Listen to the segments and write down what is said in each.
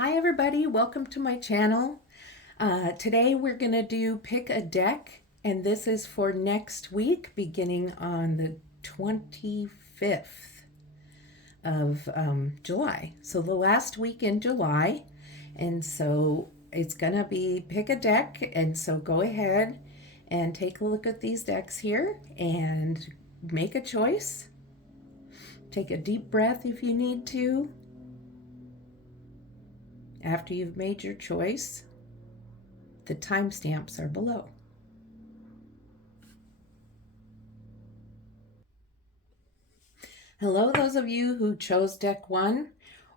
Hi everybody, welcome to my channel. Today we're going to do pick a deck, and this is for next week beginning on the 25th of July. So the last week in July, and so it's going to be pick a deck, and so go ahead and take a look at these decks here and make a choice. Take a deep breath if you need to. After you've made your choice, the timestamps are below. Hello, those of you who chose deck one.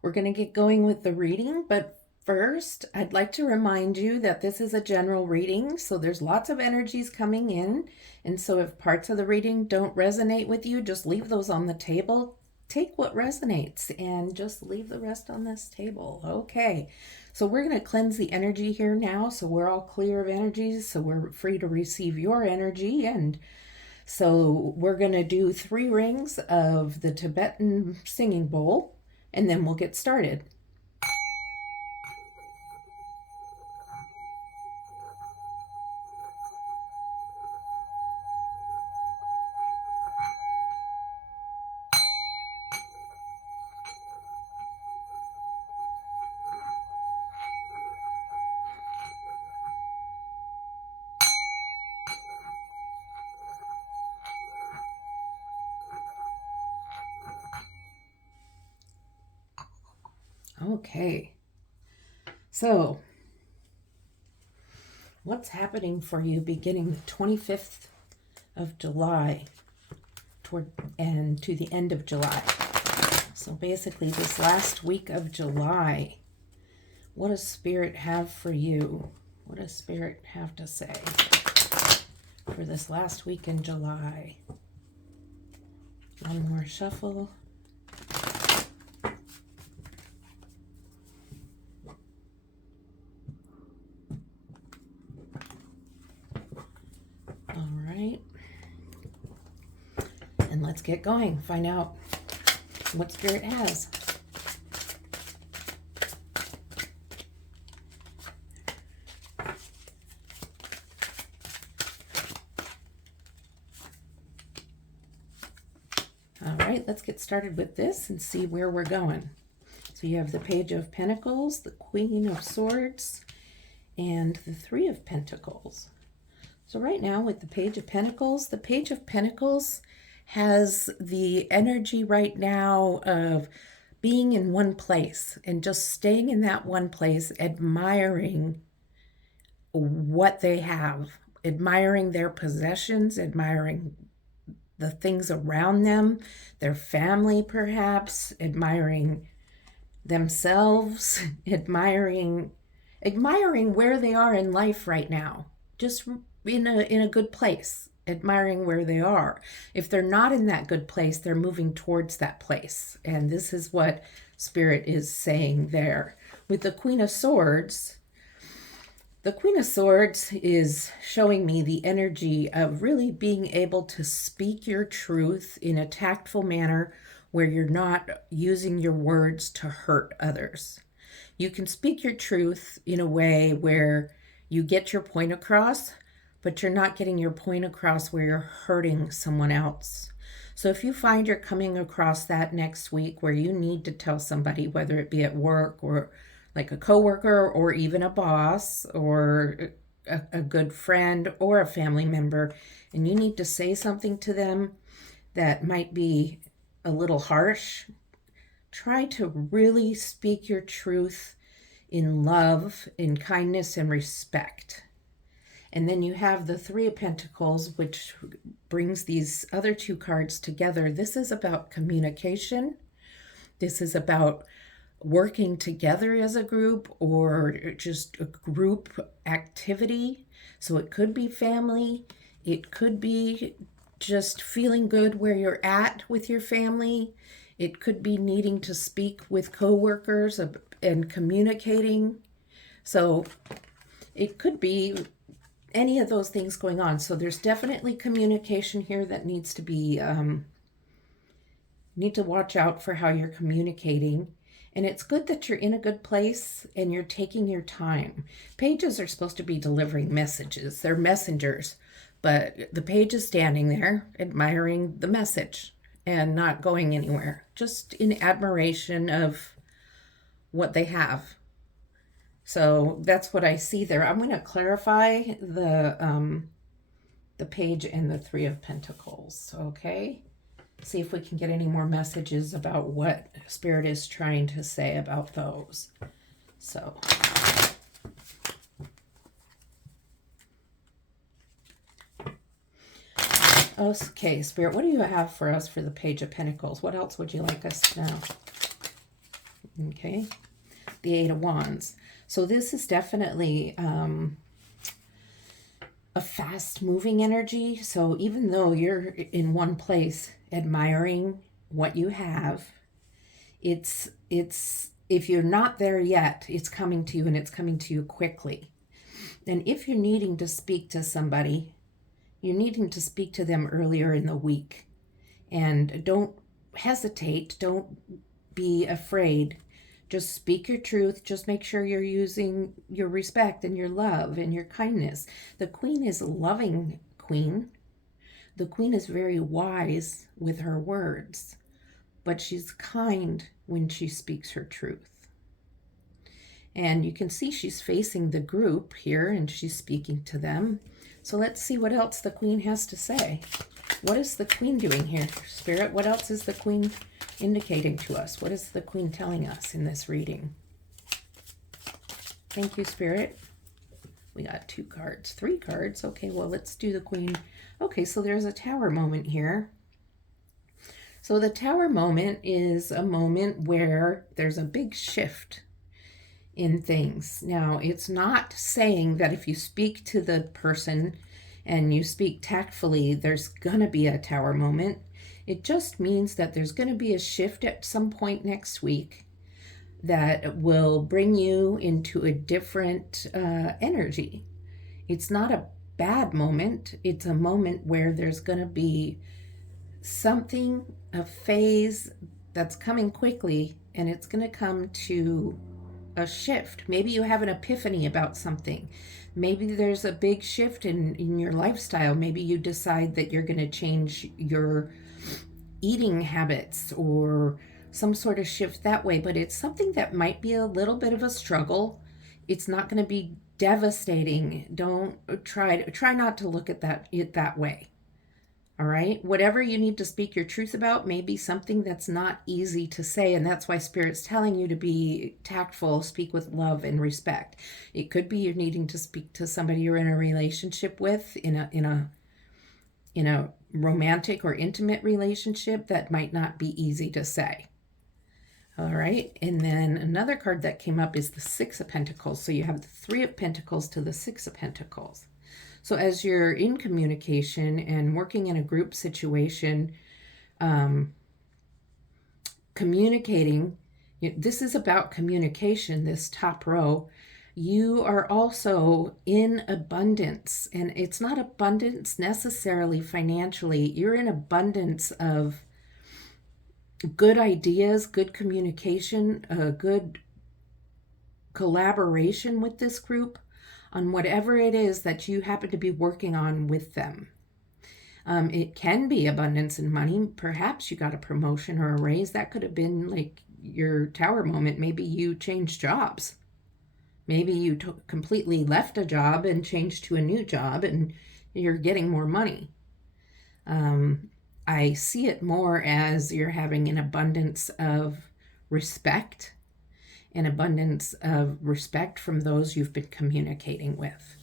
We're going to get going with the reading, but first, I'd like to remind you that this is a general reading, so there's lots of energies coming in, and so if parts of the reading don't resonate with you, just leave those on the table. Take what resonates and just leave the rest on this table. Okay, so we're going to cleanse the energy here now, so we're all clear of energies, so we're free to receive your energy. And so we're going to do 3 rings of the Tibetan singing bowl, and then we'll get started. Okay, so what's happening for you beginning the 25th of July and to the end of July? So basically this last week of July, what does Spirit have for you? What does Spirit have to say for this last week in July? One more shuffle. All right. And let's get going. Find out what Spirit has. All right, let's get started with this and see where we're going. So you have the Page of Pentacles, the Queen of Swords, and the Three of Pentacles. So right now with the Page of Pentacles has the energy right now of being in one place and just staying in that one place, admiring what they have, admiring their possessions, admiring the things around them, their family perhaps, admiring themselves, admiring where they are in life right now, just in a good place, admiring where they are. If they're not in that good place, they're moving towards that place. And this is what Spirit is saying there. With the Queen of Swords, the Queen of Swords is showing me the energy of really being able to speak your truth in a tactful manner where you're not using your words to hurt others. You can speak your truth in a way where you get your point across, but you're not getting your point across where you're hurting someone else. So if you find you're coming across that next week where you need to tell somebody, whether it be at work or like a coworker or even a boss or a good friend or a family member, and you need to say something to them that might be a little harsh, try to really speak your truth in love, in kindness, and respect. And then you have the Three of Pentacles, which brings these other 2 cards together. This is about communication. This is about working together as a group or just a group activity. So it could be family. It could be just feeling good where you're at with your family. It could be needing to speak with coworkers and communicating. So it could be any of those things going on. So there's definitely communication here that needs to be, need to watch out for how you're communicating. And it's good that you're in a good place and you're taking your time. Pages are supposed to be delivering messages, they're messengers. But the page is standing there admiring the message and not going anywhere, just in admiration of what they have. So that's what I see there. I'm going to clarify the page and the Three of Pentacles, okay? See if we can get any more messages about what Spirit is trying to say about those. So, okay, Spirit, what do you have for us for the Page of Pentacles? What else would you like us to know? Okay, the Eight of Wands. So this is definitely a fast-moving energy. So even though you're in one place admiring what you have, it's if you're not there yet, it's coming to you, and it's coming to you quickly. And if you're needing to speak to somebody, you're needing to speak to them earlier in the week. And don't hesitate, don't be afraid. Just speak your truth. Just make sure you're using your respect and your love and your kindness. The Queen is a loving queen. The Queen is very wise with her words, but she's kind when she speaks her truth. And you can see she's facing the group here and she's speaking to them. So let's see what else the Queen has to say. What is the Queen doing here, Spirit? What else is the Queen indicating to us? What is the Queen telling us in this reading? Thank you, Spirit. We got 2 cards, 3 cards. Okay, well, let's do the Queen. Okay, so there's a Tower moment here. So the Tower moment is a moment where there's a big shift in things. Now, it's not saying that if you speak to the person and you speak tactfully, there's gonna be a Tower moment. It just means that there's gonna be a shift at some point next week that will bring you into a different energy. It's not a bad moment. It's a moment where there's gonna be something, a phase that's coming quickly, and it's gonna come to a shift. Maybe you have an epiphany about something. Maybe there's a big shift in your lifestyle. Maybe you decide that you're going to change your eating habits or some sort of shift that way. But it's something that might be a little bit of a struggle. It's not going to be devastating. Don't try not to look at it that way. All right, whatever you need to speak your truth about may be something that's not easy to say, and that's why Spirit's telling you to be tactful, speak with love and respect. It could be you're needing to speak to somebody you're in a relationship with, in a romantic or intimate relationship that might not be easy to say. All right, and then another card that came up is the Six of Pentacles. So you have the Three of Pentacles to the Six of Pentacles. So as you're in communication and working in a group situation, communicating, this is about communication, this top row. You are also in abundance, and it's not abundance necessarily financially. You're in abundance of good ideas, good communication, good collaboration with this group on whatever it is that you happen to be working on with them. It can be abundance in money. Perhaps you got a promotion or a raise. That could have been like your Tower moment. Maybe you changed jobs. Maybe you completely left a job and changed to a new job and you're getting more money. I see it more as you're having an abundance of respect, an abundance of respect from those you've been communicating with.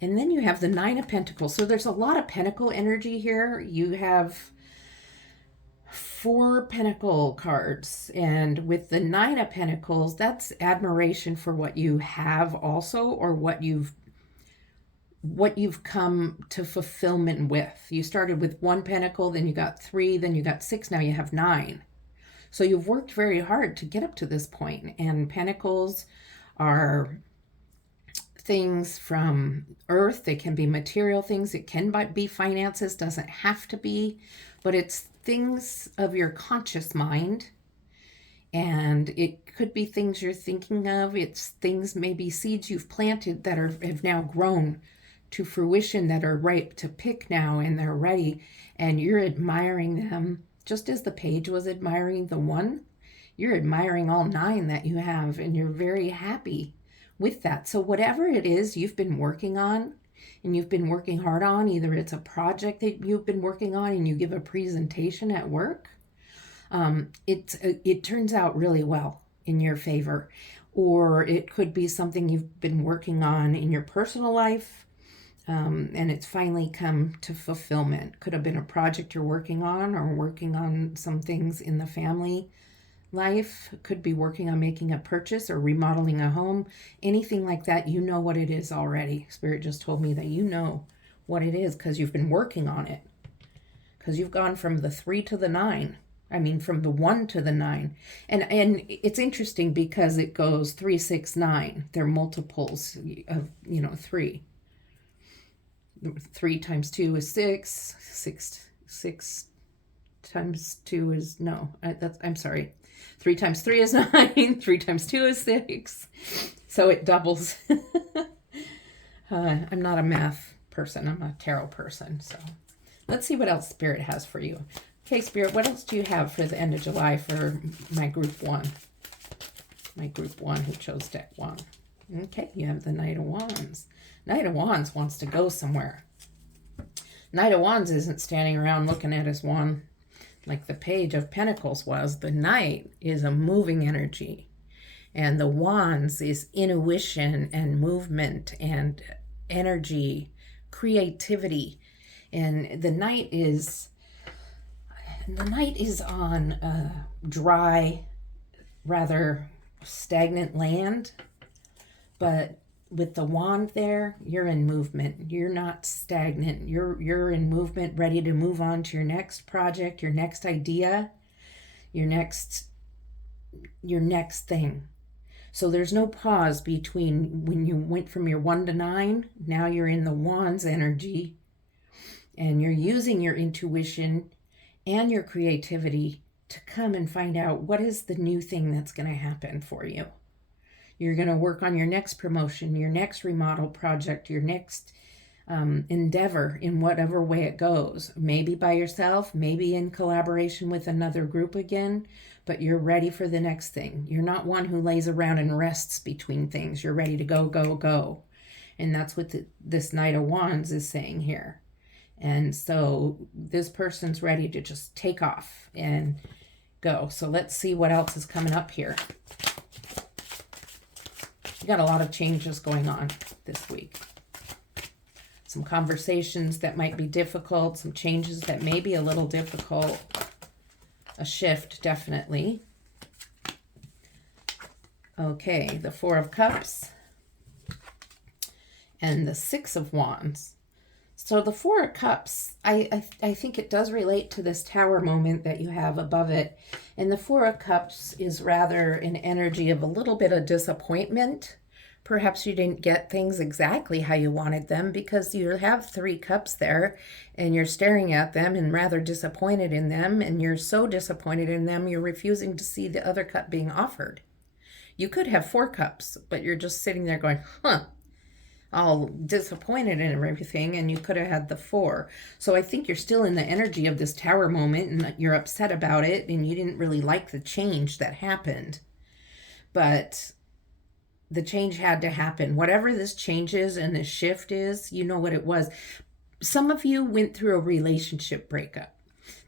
And then you have the Nine of Pentacles. So there's a lot of Pentacle energy here. You have 4 Pentacle cards. And with the Nine of Pentacles, that's admiration for what you have also, or what you've come to fulfillment with. You started with 1 Pentacle, then you got 3, then you got 6, now you have 9. So you've worked very hard to get up to this point. And Pentacles are things from earth. They can be material things. It can be finances, doesn't have to be. But it's things of your conscious mind. And it could be things you're thinking of. It's things, maybe seeds you've planted that have now grown to fruition, that are ripe to pick now, and they're ready. And you're admiring them just as the page was admiring the one. You're admiring all 9 that you have, and you're very happy with that. So whatever it is you've been working on and you've been working hard on, either it's a project that you've been working on and you give a presentation at work, it turns out really well in your favor. Or it could be something you've been working on in your personal life, and it's finally come to fulfillment. Could have been a project you're working on, or working on some things in the family life. Could be working on making a purchase or remodeling a home. Anything like that, you know what it is already. Spirit just told me that you know what it is because you've been working on it. Because you've gone from the 3 to the 9. I mean, from the 1 to the 9. And it's interesting because it goes 3, 6, 9. They're multiples of, 3. 3 times 2 is 6. 6 times 2 is, no, I'm sorry. 3 times 3 is 9. 3 times 2 is 6. So it doubles. I'm not a math person. I'm a tarot person. So let's see what else Spirit has for you. Okay, Spirit, what else do you have for the end of July for my group 1? My group 1 who chose deck 1. Okay, you have the Knight of Wands. Knight of Wands wants to go somewhere. Knight of Wands isn't standing around looking at his wand like the Page of Pentacles was. The Knight is a moving energy. And the Wands is intuition and movement and energy, creativity. And the Knight is on dry, rather stagnant land. But with the wand there, you're in movement. You're not stagnant. You're in movement, ready to move on to your next project, your next idea, your next thing. So there's no pause between when you went from your 1 to 9, now you're in the Wands energy, and you're using your intuition and your creativity to come and find out what is the new thing that's going to happen for you. You're going to work on your next promotion, your next remodel project, your next endeavor in whatever way it goes. Maybe by yourself, maybe in collaboration with another group again, but you're ready for the next thing. You're not one who lays around and rests between things. You're ready to go, go, go. And that's what this Knight of Wands is saying here. And so this person's ready to just take off and go. So let's see what else is coming up here. You got a lot of changes going on this week. Some conversations that might be difficult, some changes that may be a little difficult. A shift, definitely. Okay, the 4 of Cups and the 6 of Wands. So the 4 of Cups, I think it does relate to this Tower moment that you have above it. And the 4 of Cups is rather an energy of a little bit of disappointment. Perhaps you didn't get things exactly how you wanted them because you have 3 cups there and you're staring at them and rather disappointed in them. And you're so disappointed in them, you're refusing to see the other cup being offered. You could have 4 cups, but you're just sitting there going, all disappointed in everything, and you could have had the 4. So I think you're still in the energy of this Tower moment and you're upset about it and you didn't really like the change that happened. But the change had to happen. Whatever this change is and this shift is, you know what it was. Some of you went through a relationship breakup.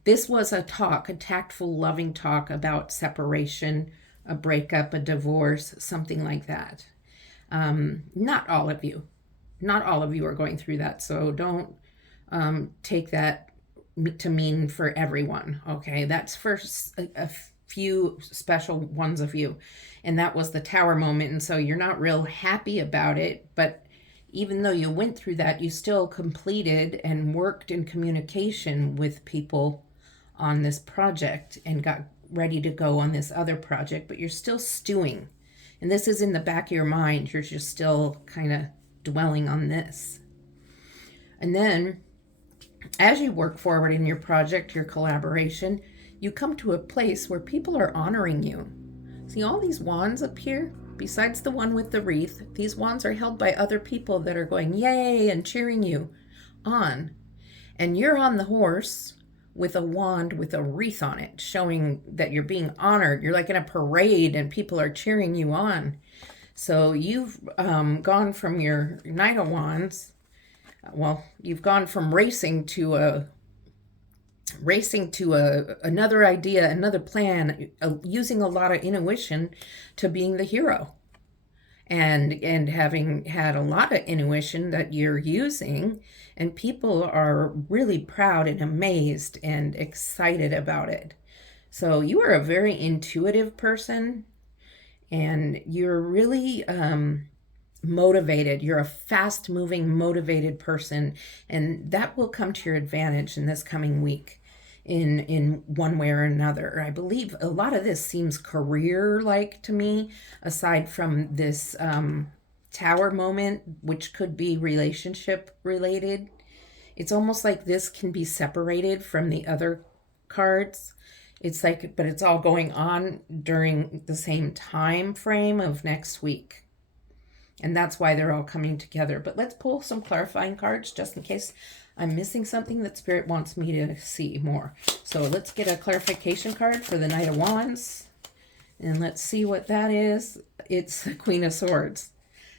This was a talk, a tactful, loving talk about separation, a breakup, a divorce, something like that. Not all of you. Not all of you are going through that. So don't take that to mean for everyone. Okay, that's for a few special ones of you. And that was the Tower moment. And so you're not real happy about it. But even though you went through that, you still completed and worked in communication with people on this project and got ready to go on this other project. But you're still stewing. And this is in the back of your mind. You're just still kind of dwelling on this. And then as you work forward in your project, your collaboration, you come to a place where people are honoring you. See all these wands up here? Besides the one with the wreath, these wands are held by other people that are going, yay, and cheering you on. And you're on the horse with a wand with a wreath on it, showing that you're being honored. You're like in a parade and people are cheering you on. So you've gone from your Knight of Wands, well, you've gone from racing to another idea, another plan, using a lot of intuition, to being the hero, and having had a lot of intuition that you're using, and people are really proud and amazed and excited about it. So you are a very intuitive person, and you're really motivated. You're a fast moving, motivated person, and that will come to your advantage in this coming week in one way or another. I believe a lot of this seems career like to me, aside from this tower moment, which could be relationship related. It's almost like this can be separated from the other cards. It's like, but it's all going on during the same time frame of next week. And that's why they're all coming together. But let's pull some clarifying cards just in case I'm missing something that Spirit wants me to see more. So let's get a clarification card for the Knight of Wands. And let's see what that is. It's the Queen of Swords.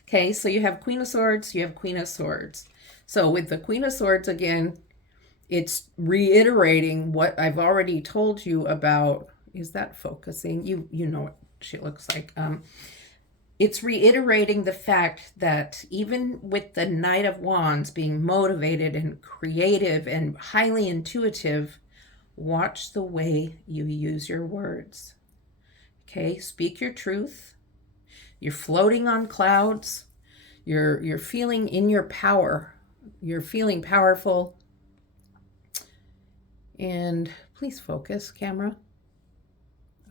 Okay, so you have Queen of Swords, you have Queen of Swords. So with the Queen of Swords, again, it's reiterating what I've already told you about. Is that focusing? You know what she looks like. It's reiterating the fact that even with the Knight of Wands being motivated and creative and highly intuitive, watch the way you use your words. Okay, speak your truth. You're floating on clouds. You're feeling in your power. You're feeling powerful. And please focus, camera.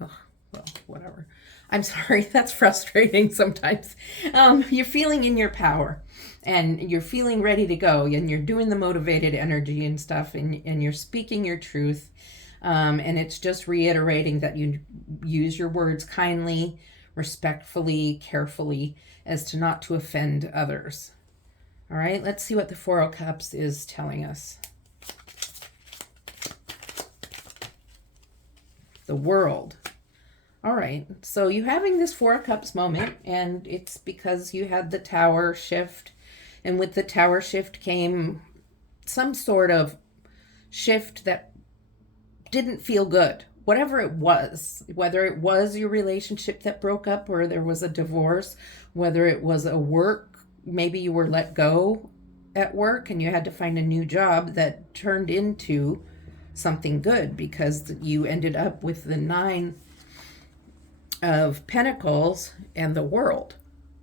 Oh, well, whatever. I'm sorry, that's frustrating sometimes. You're feeling in your power, and you're feeling ready to go, and you're doing the motivated energy and stuff, and you're speaking your truth. And it's just reiterating that you use your words kindly, respectfully, carefully, as to not to offend others. All right, let's see what the Four of Cups is telling us. The World. All right, so you're having this Four of Cups moment, and it's because you had the Tower shift, and with the Tower shift came some sort of shift that didn't feel good. Whatever it was, whether it was your relationship that broke up, or there was a divorce, whether it was a work, maybe you were let go at work and you had to find a new job that turned into something good because you ended up with the Nine of Pentacles and the World.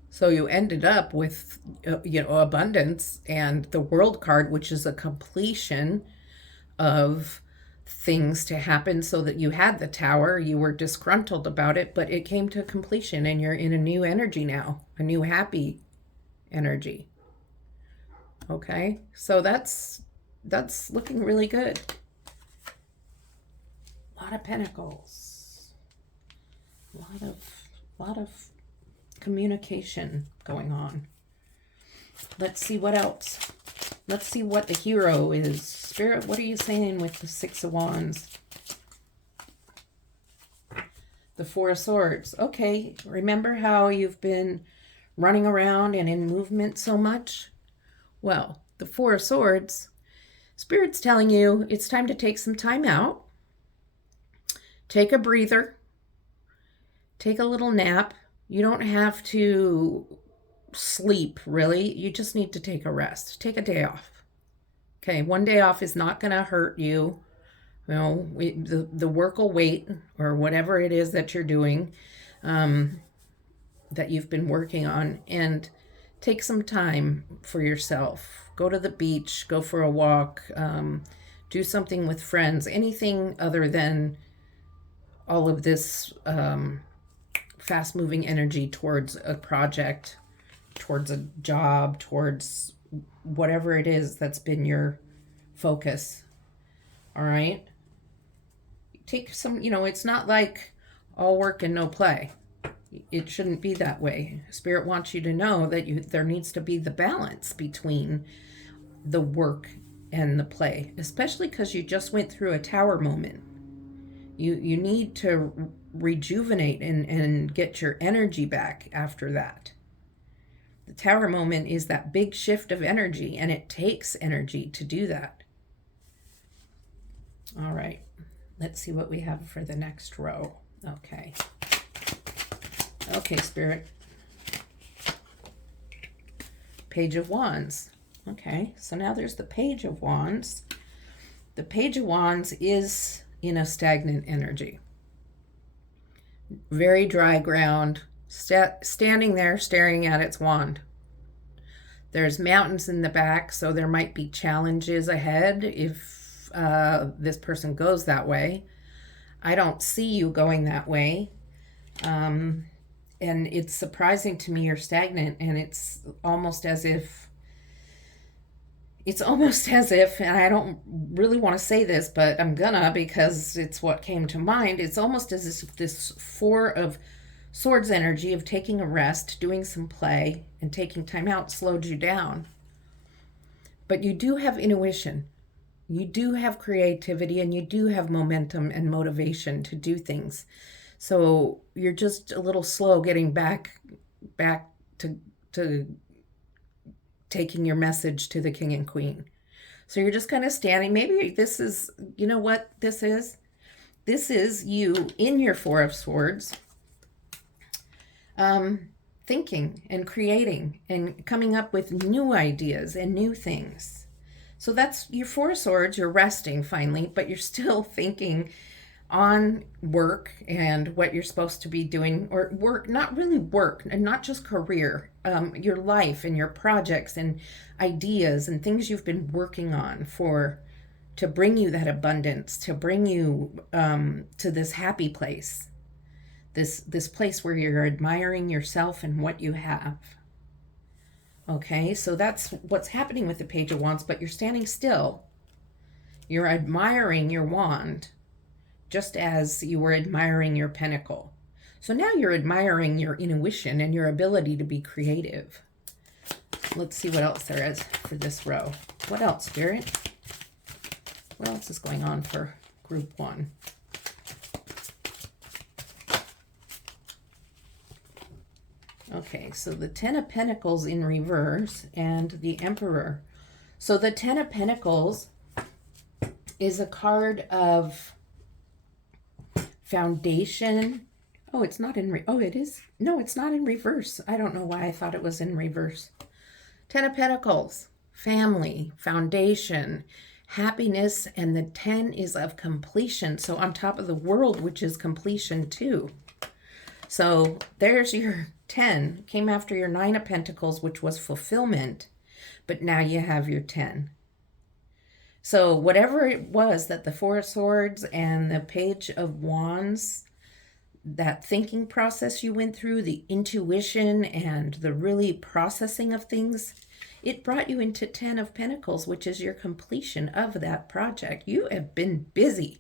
So you ended up with abundance and the World card, which is a completion of things to happen. So that you had the Tower, you were disgruntled about it, but it came to completion, and you're in a new energy now, a new happy energy. Okay, so that's looking really good. A lot of Pentacles. A lot of communication going on. Let's see what else. Let's see what the hero is. Spirit, what are you saying with the Six of Wands? The Four of Swords. Okay, remember how you've been running around and in movement so much? Well, the Four of Swords, Spirit's telling you it's time to take some time out. Take a breather. Take a little nap. You don't have to sleep, really. You just need to take a rest. Take a day off. Okay, one day off is not going to hurt you. You know, the work will wait, or whatever it is that you're doing, that you've been working on, and take some time for yourself. Go to the beach, go for a walk, do something with friends, anything other than all of this fast-moving energy towards a project, towards a job, towards whatever it is that's been your focus. All right? Take some, it's not like all work and no play. It shouldn't be that way. Spirit wants you to know that there needs to be the balance between the work and the play, especially because you just went through a tower moment. You need to rejuvenate and get your energy back after that. The tower moment is that big shift of energy, and it takes energy to do that. All right, let's see what we have for the next row. Okay. Okay, Spirit. Page of Wands. Okay, so now there's the Page of Wands. The Page of Wands is in a stagnant energy. Very dry ground, standing there staring at its wand. There's mountains in the back, so there might be challenges ahead if this person goes that way. I don't see you going that way. And it's surprising to me you're stagnant, and it's almost as if, and I don't really want to say this, but I'm gonna because it's what came to mind. It's almost as if this Four of Swords energy of taking a rest, doing some play, and taking time out slowed you down. But you do have intuition. You do have creativity, and you do have momentum and motivation to do things. So you're just a little slow getting back to taking your message to the king and queen. So you're just kind of standing. Maybe this is, you know what this is? This is you in your Four of Swords, thinking and creating and coming up with new ideas and new things. So that's your Four of Swords. You're resting finally, but you're still thinking on work and what you're supposed to be doing, or work, not really work, and not just career, your life and your projects and ideas and things you've been working on to bring you that abundance, to bring you to this happy place, this place where you're admiring yourself and what you have. Okay, so that's what's happening with the Page of Wands, but you're standing still. You're admiring your wand, just as you were admiring your pentacle. So now you're admiring your intuition and your ability to be creative. Let's see what else there is for this row. What else, Spirit? What else is going on for group 1? Okay, so the Ten of Pentacles in reverse and the Emperor. So the Ten of Pentacles is a card of foundation. Oh, it's not in it is. No, it's not in reverse. I don't know why I thought it was in reverse. Ten of Pentacles, family, foundation, happiness, and the 10 is of completion. So on top of the World, which is completion too. So there's your 10. Came after your 9 of Pentacles, which was fulfillment, but now you have your 10. So whatever it was that the Four of Swords and the Page of Wands, that thinking process you went through, the intuition and the really processing of things, it brought you into 10 of Pentacles, which is your completion of that project. You have been busy.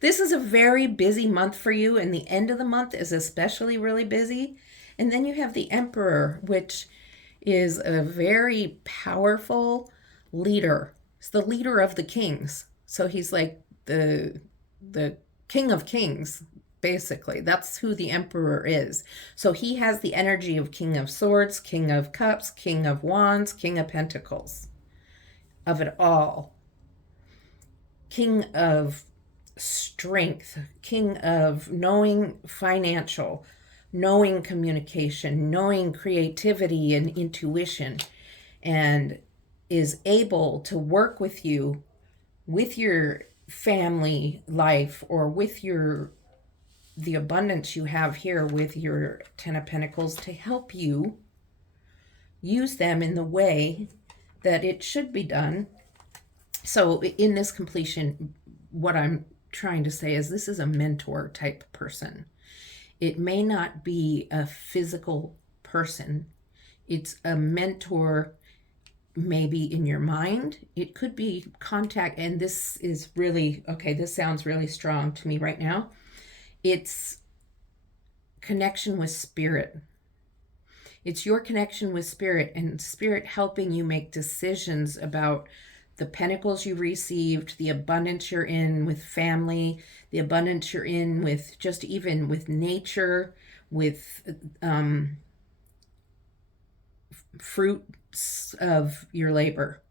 This is a very busy month for you, and the end of the month is especially really busy. And then you have the Emperor, which is a very powerful leader. It's the leader of the kings. So he's like the king of kings, basically. That's who the Emperor is. So he has the energy of King of Swords, King of Cups, King of Wands, King of Pentacles, of it all. King of strength, king of knowing financial, knowing communication, knowing creativity and intuition, and is able to work with you with your family life or with the abundance you have here with your 10 of Pentacles to help you use them in the way that it should be done. So in this completion, what I'm trying to say is this is a mentor type person. It may not be a physical person. It's a mentor, maybe in your mind. It could be contact, and this is really, okay, this sounds really strong to me right now. It's connection with spirit. It's your connection with spirit, and spirit helping you make decisions about the pentacles you received, the abundance you're in with family, the abundance you're in with just even with nature, with fruits of your labor.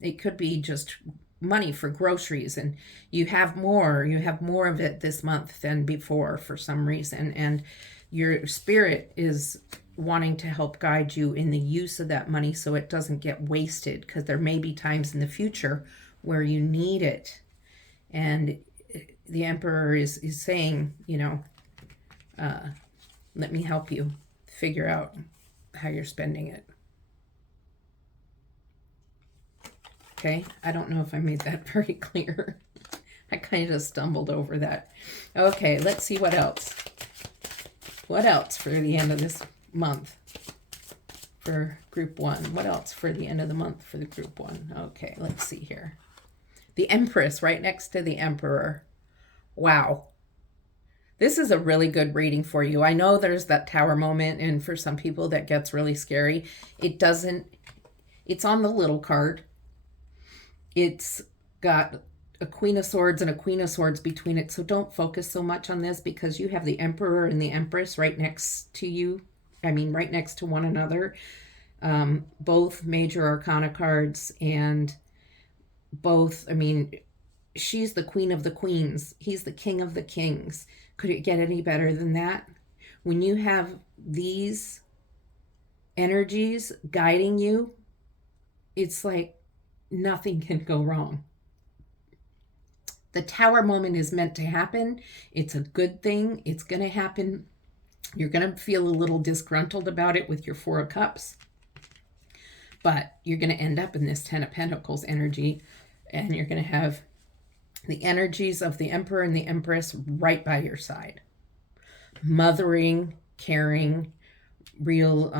It could be just money for groceries, and you have more of it this month than before for some reason, and your spirit is wanting to help guide you in the use of that money so it doesn't get wasted, because there may be times in the future where you need it. And the Emperor is saying, let me help you figure out how you're spending it. Okay, I don't know if I made that very clear. I kind of stumbled over that. Okay, let's see what else. What else for the end of this month for group 1? What else for the end of the month for the group 1? Okay, let's see here. The Empress right next to the Emperor. Wow. This is a really good reading for you. I know there's that Tower moment, and for some people that gets really scary. It's on the little card. It's got a Queen of Swords and a Queen of Swords between it, so don't focus so much on this because you have the Emperor and the Empress right next to you. I mean, right next to one another. Both major arcana cards, and both, she's the Queen of the Queens. He's the King of the Kings. Could it get any better than that? When you have these energies guiding you, it's like nothing can go wrong. The Tower moment is meant to happen. It's a good thing. It's going to happen. You're going to feel a little disgruntled about it with your 4 of Cups, but you're going to end up in this 10 of Pentacles energy, and you're going to have the energies of the Emperor and the Empress right by your side. Mothering, caring, real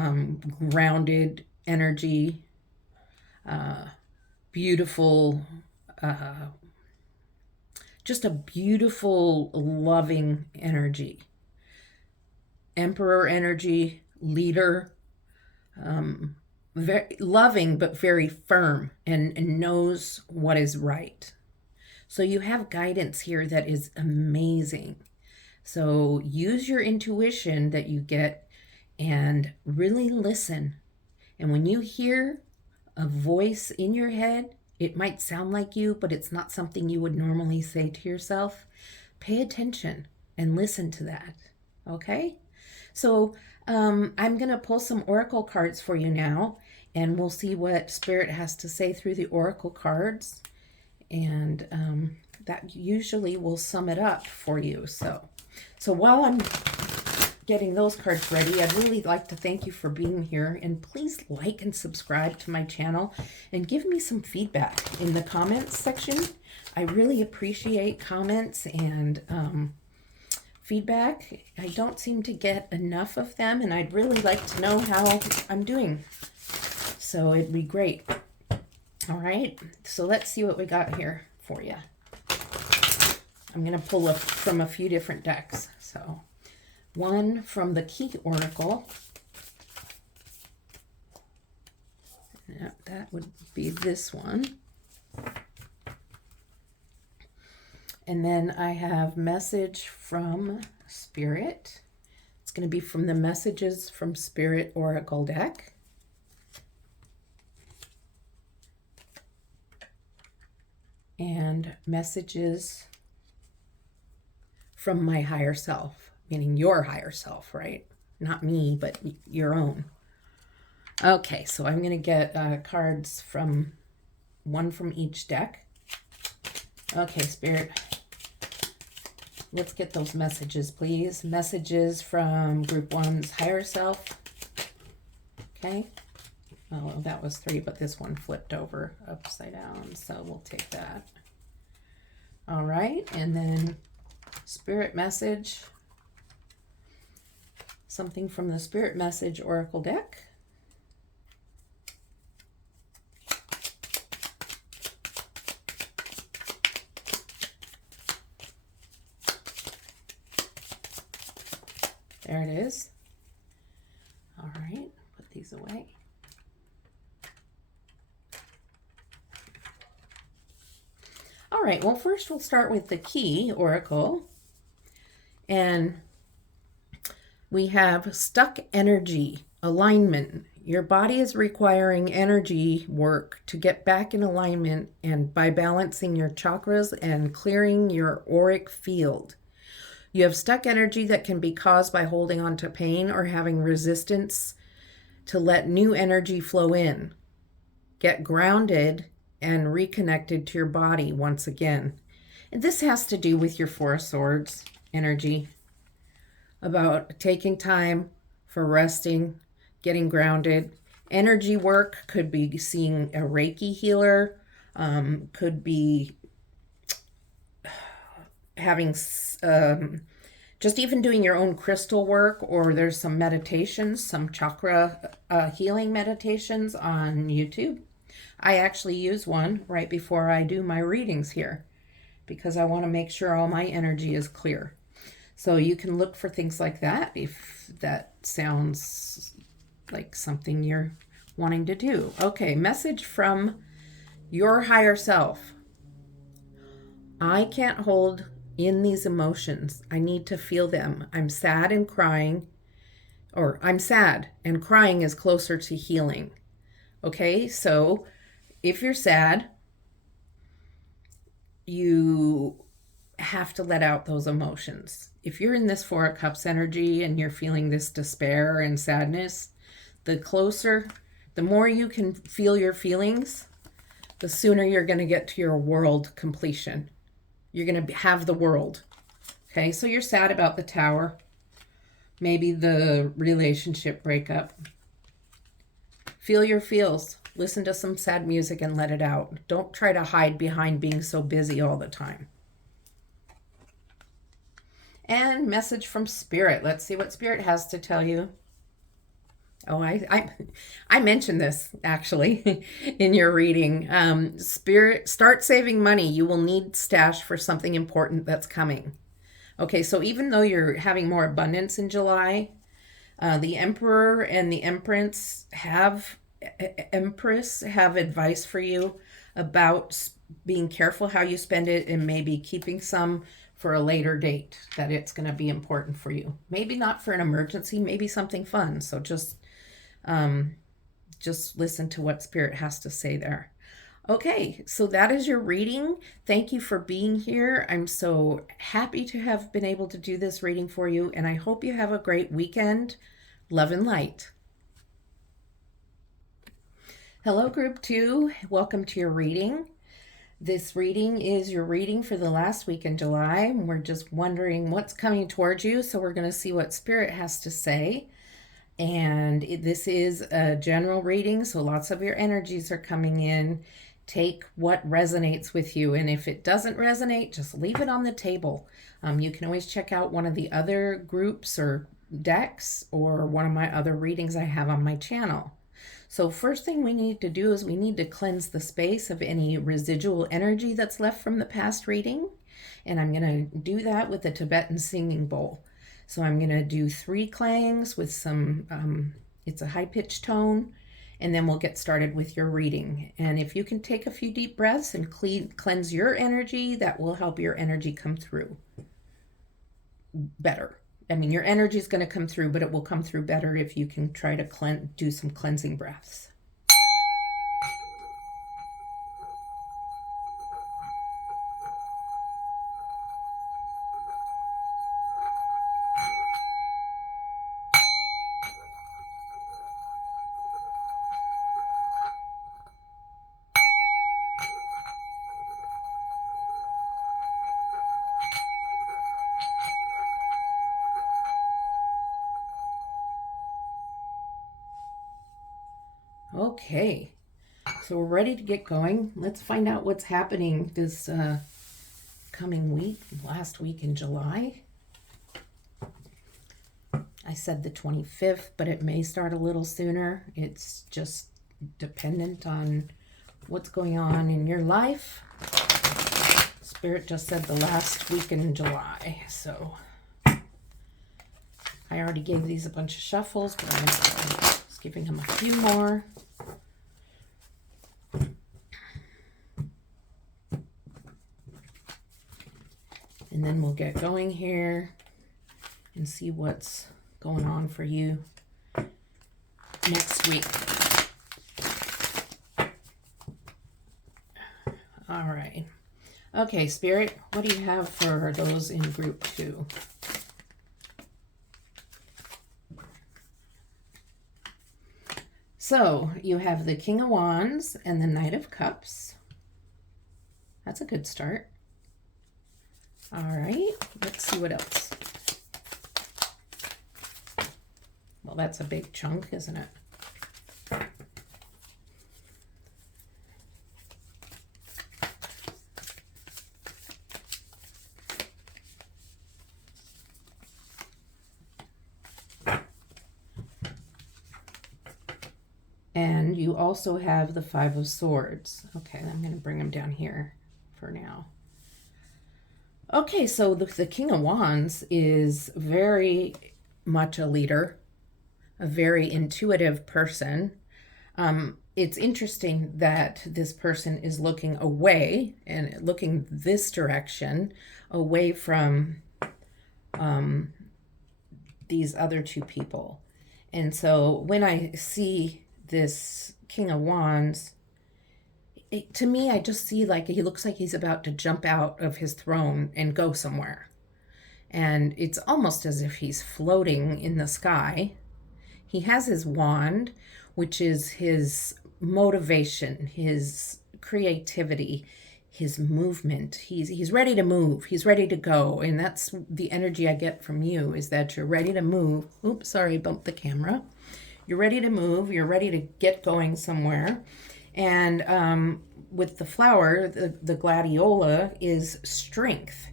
grounded energy, beautiful, just a beautiful, loving energy. Emperor energy, leader, very loving but very firm, and knows what is right. So you have guidance here that is amazing. So use your intuition that you get and really listen. And when you hear a voice in your head, it might sound like you, but it's not something you would normally say to yourself. Pay attention and listen to that. Okay? So I'm going to pull some oracle cards for you now, and we'll see what Spirit has to say through the oracle cards. And that usually will sum it up for you. So while I'm getting those cards ready, I'd really like to thank you for being here, and please like and subscribe to my channel and give me some feedback in the comments section. I really appreciate comments and feedback. I don't seem to get enough of them, and I'd really like to know how I'm doing. So it'd be great. All right, so let's see what we got here for you. I'm going to pull from a few different decks. So one from the Key Oracle. Yep, that would be this one. And then I have Message from Spirit. It's going to be from the Messages from Spirit Oracle deck. And Messages from my higher self, meaning your higher self, right? Not me, but your own. Okay, so I'm going to get cards from one from each deck. Okay, Spirit, let's get those messages, please. Messages from Group 1's higher self. Okay. Oh, that was 3, but this one flipped over upside down, so we'll take that. All right, and then Spirit Message. Something from the Spirit Message Oracle deck. There it All right, put these away. All right, well, first we'll start with the key oracle. And we have stuck energy, alignment. Your body is requiring energy work to get back in alignment and by balancing your chakras and clearing your auric field. You have stuck energy that can be caused by holding on to pain or having resistance to let new energy flow in. Get grounded and reconnected to your body once again. And this has to do with your Four of Swords energy, about taking time for resting, getting grounded. Energy work could be seeing a Reiki healer, could be having just even doing your own crystal work, or there's some meditations, some chakra healing meditations on YouTube. I actually use one right before I do my readings here because I want to make sure all my energy is clear. So you can look for things like that if that sounds like something you're wanting to do. Okay, message from your higher self. I can't hold in these emotions. I need to feel them. I'm sad and crying, or I'm sad and crying is closer to healing. Okay, so if you're sad, you have to let out those emotions. If you're in this Four of Cups energy and you're feeling this despair and sadness, the more you can feel your feelings, the sooner you're going to get to your world completion. You're going to have the world. Okay, so you're sad about the tower, maybe the relationship breakup. Feel your feels. Listen to some sad music and let it out. Don't try to hide behind being so busy all the time. And message from Spirit. Let's see what Spirit has to tell you. Oh, I mentioned this actually in your reading. Spirit, start saving money. You will need stash for something important that's coming. Okay, so even though you're having more abundance in July, the Emperor and the Empress have advice for you about being careful how you spend it and maybe keeping some for a later date that it's going to be important for you. Maybe not for an emergency, maybe something fun. So just listen to what Spirit has to say there. Okay, so that is your reading. Thank you for being here. I'm so happy to have been able to do this reading for you, and I hope you have a great weekend. Love and light. Hello, Group 2. Welcome to your reading. This reading is your reading for the last week in July. We're just wondering what's coming towards you, so we're going to see what Spirit has to say. And this is a general reading, so lots of your energies are coming in. Take what resonates with you, and if it doesn't resonate, just leave it on the table. You can always check out one of the other groups or decks or one of my other readings I have on my channel. So first thing we need to do is we need to cleanse the space of any residual energy that's left from the past reading. And I'm going to do that with a Tibetan singing bowl. So I'm going to do 3 clangs with some, it's a high-pitched tone, and then we'll get started with your reading. And if you can take a few deep breaths and cleanse your energy, that will help your energy come through better. I mean, your energy is going to come through, but it will come through better if you can try to do some cleansing breaths. Okay, so we're ready to get going. Let's find out what's happening this coming week, last week in July. I said the 25th, but it may start a little sooner. It's just dependent on what's going on in your life. Spirit just said the last week in July, so I already gave these a bunch of shuffles, but I'm just giving them a few more. And then we'll get going here and see what's going on for you next week. All right. Okay, Spirit, what do you have for those in group 2? So you have the King of Wands and the Knight of Cups. That's a good start. All right, let's see what else. Well, that's a big chunk, isn't it? And you also have the Five of Swords. Okay, I'm going to bring them down here for now. Okay, so the King of Wands is very much a leader, a very intuitive person. It's interesting that this person is looking away and looking this direction, away from these other two people. And so when I see this King of Wands, to me, I just see like he looks like he's about to jump out of his throne and go somewhere. And it's almost as if he's floating in the sky. He has his wand, which is his motivation, his creativity, his movement. He's ready to move. He's ready to go. And that's the energy I get from you, is that you're ready to move. Oops, sorry, bumped the camera. You're ready to move. You're ready to get going somewhere. And with the flower, the gladiola is strength.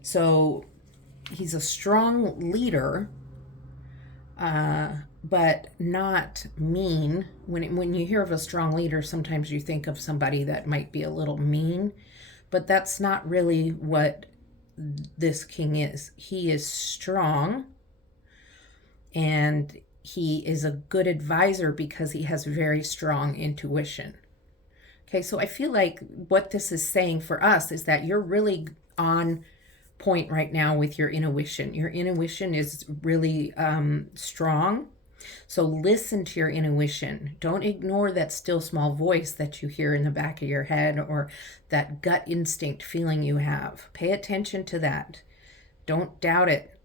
So he's a strong leader, but not mean. When you hear of a strong leader, sometimes you think of somebody that might be a little mean, but that's not really what this king is. He is strong, and he is a good advisor because he has very strong intuition. Okay, so I feel like what this is saying for us is that you're really on point right now with your intuition. Your intuition is really strong. So listen to your intuition. Don't ignore that still small voice that you hear in the back of your head, or that gut instinct feeling you have. Pay attention to that. Don't doubt it.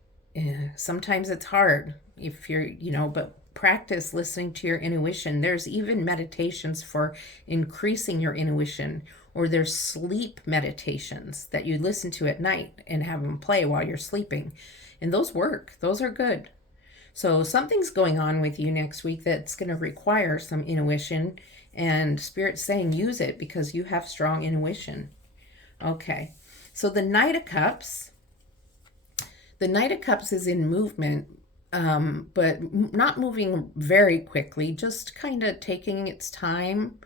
Sometimes it's hard if you're, but practice listening to your intuition. There's even meditations for increasing your intuition, or there's sleep meditations that you listen to at night and have them play while you're sleeping. And those work. Those are good. So something's going on with you next week that's going to require some intuition, and Spirit's saying use it because you have strong intuition. Okay. So the Knight of Cups. The Knight of Cups is in movement, but not moving very quickly, just kind of taking its time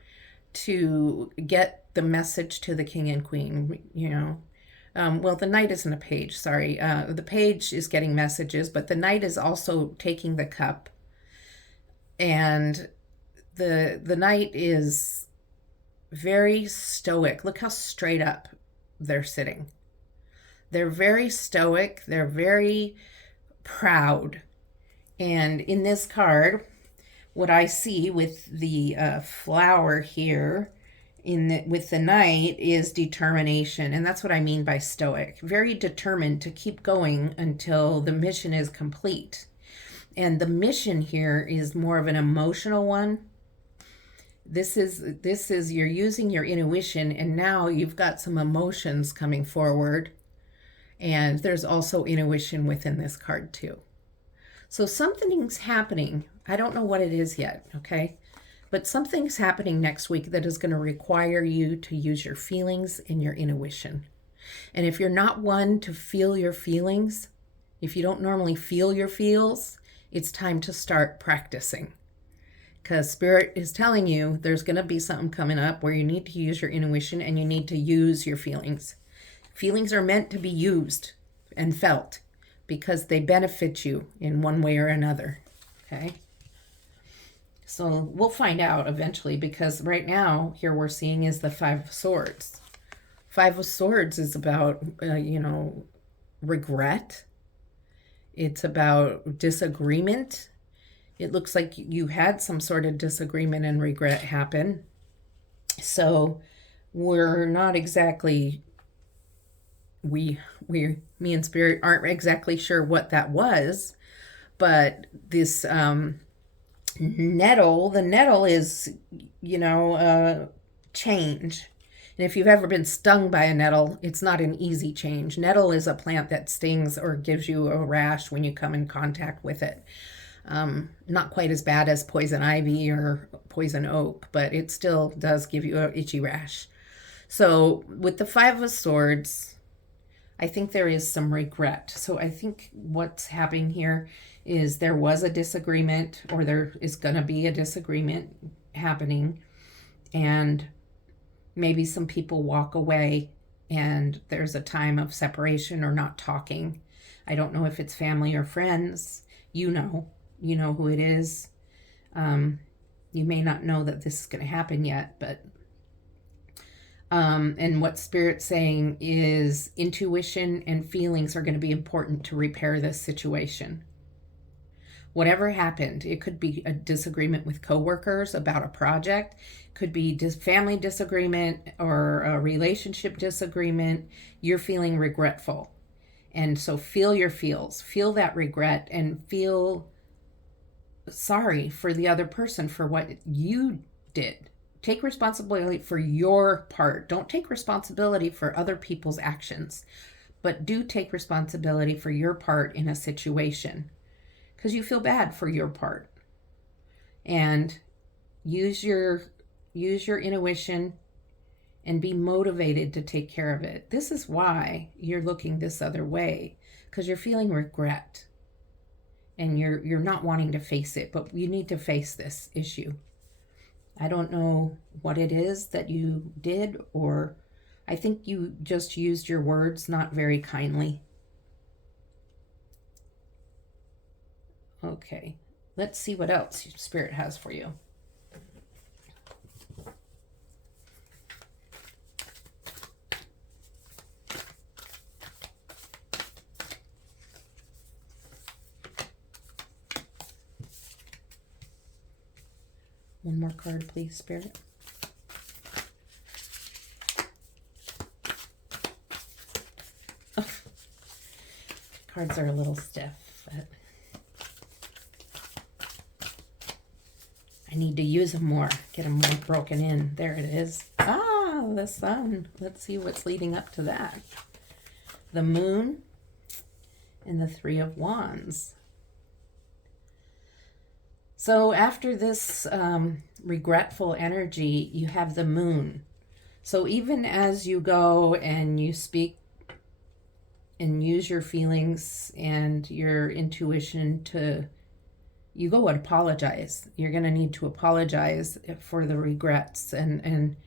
to get the message to the king and queen, well, the knight isn't a page, sorry. The page is getting messages, but the knight is also taking the cup. And the knight is very stoic. Look how straight up they're sitting. They're very stoic. They're very proud. And in this card, what I see with the flower here with the knight is determination. And that's what I mean by stoic. Very determined to keep going until the mission is complete. And the mission here is more of an emotional one. This is you're using your intuition, and now you've got some emotions coming forward. And there's also intuition within this card too. So something's happening. I don't know what it is yet, okay? But something's happening next week that is going to require you to use your feelings and your intuition. And if you're not one to feel your feelings, if you don't normally feel your feels, it's time to start practicing. Because Spirit is telling you there's going to be something coming up where you need to use your intuition and you need to use your feelings. Feelings are meant to be used and felt, because they benefit you in one way or another. Okay. So we'll find out eventually, because right now here we're seeing is the Five of Swords. Five of Swords is about, regret. It's about disagreement. It looks like you had some sort of disagreement and regret happen. So we're not exactly, me and Spirit aren't exactly sure what that was, but this nettle, the nettle is, change. And if you've ever been stung by a nettle, it's not an easy change. Nettle is a plant that stings or gives you a rash when you come in contact with it. Not quite as bad as poison ivy or poison oak, but it still does give you an itchy rash. So with the Five of Swords, I think there is some regret. So I think what's happening here is there was a disagreement, or there is going to be a disagreement happening, and maybe some people walk away and there's a time of separation or not talking. I don't know if it's family or friends. You know who it is. You may not know that this is going to happen yet, but and what Spirit's saying is intuition and feelings are going to be important to repair this situation. Whatever happened, it could be a disagreement with coworkers about a project, could be family disagreement or a relationship disagreement. You're feeling regretful. And so feel your feels, feel that regret, and feel sorry for the other person for what you did. Take responsibility for your part. Don't take responsibility for other people's actions, but do take responsibility for your part in a situation, because you feel bad for your part. And use your intuition and be motivated to take care of it. This is why you're looking this other way, because you're feeling regret and you're not wanting to face it, but you need to face this issue. I don't know what it is that you did, or I think you just used your words not very kindly. Okay, let's see what else Spirit has for you. One more card, please, Spirit. Oh, cards are a little stiff, but I need to use them more, get them more broken in. There it is. Ah, the sun. Let's see what's leading up to that. The moon and the Three of Wands. So after this regretful energy, you have the moon. So even as you go and you speak and use your feelings and your intuition you go and apologize. You're going to need to apologize for the regrets and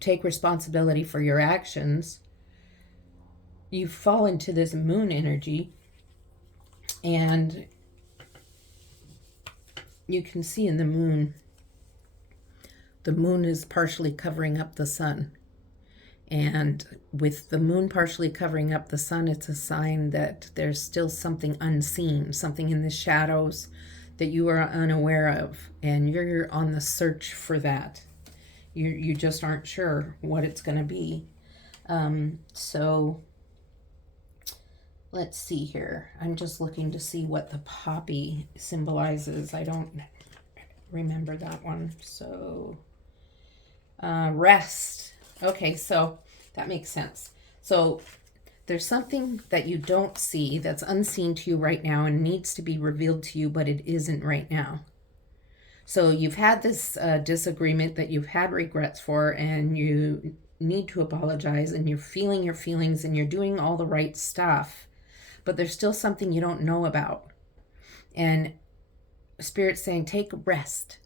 take responsibility for your actions. You fall into this moon energy, and you can see in the moon is partially covering up the sun. And with the moon partially covering up the sun, it's a sign that there's still something unseen, something in the shadows that you are unaware of, and you're on the search for that. You just aren't sure what it's going to be. So let's see here. I'm just looking to see what the poppy symbolizes. I don't remember that one. So rest. Okay, so that makes sense. So there's something that you don't see that's unseen to you right now and needs to be revealed to you, but it isn't right now. So you've had this disagreement that you've had regrets for, and you need to apologize, and you're feeling your feelings and you're doing all the right stuff, but there's still something you don't know about. And Spirit's saying, take a rest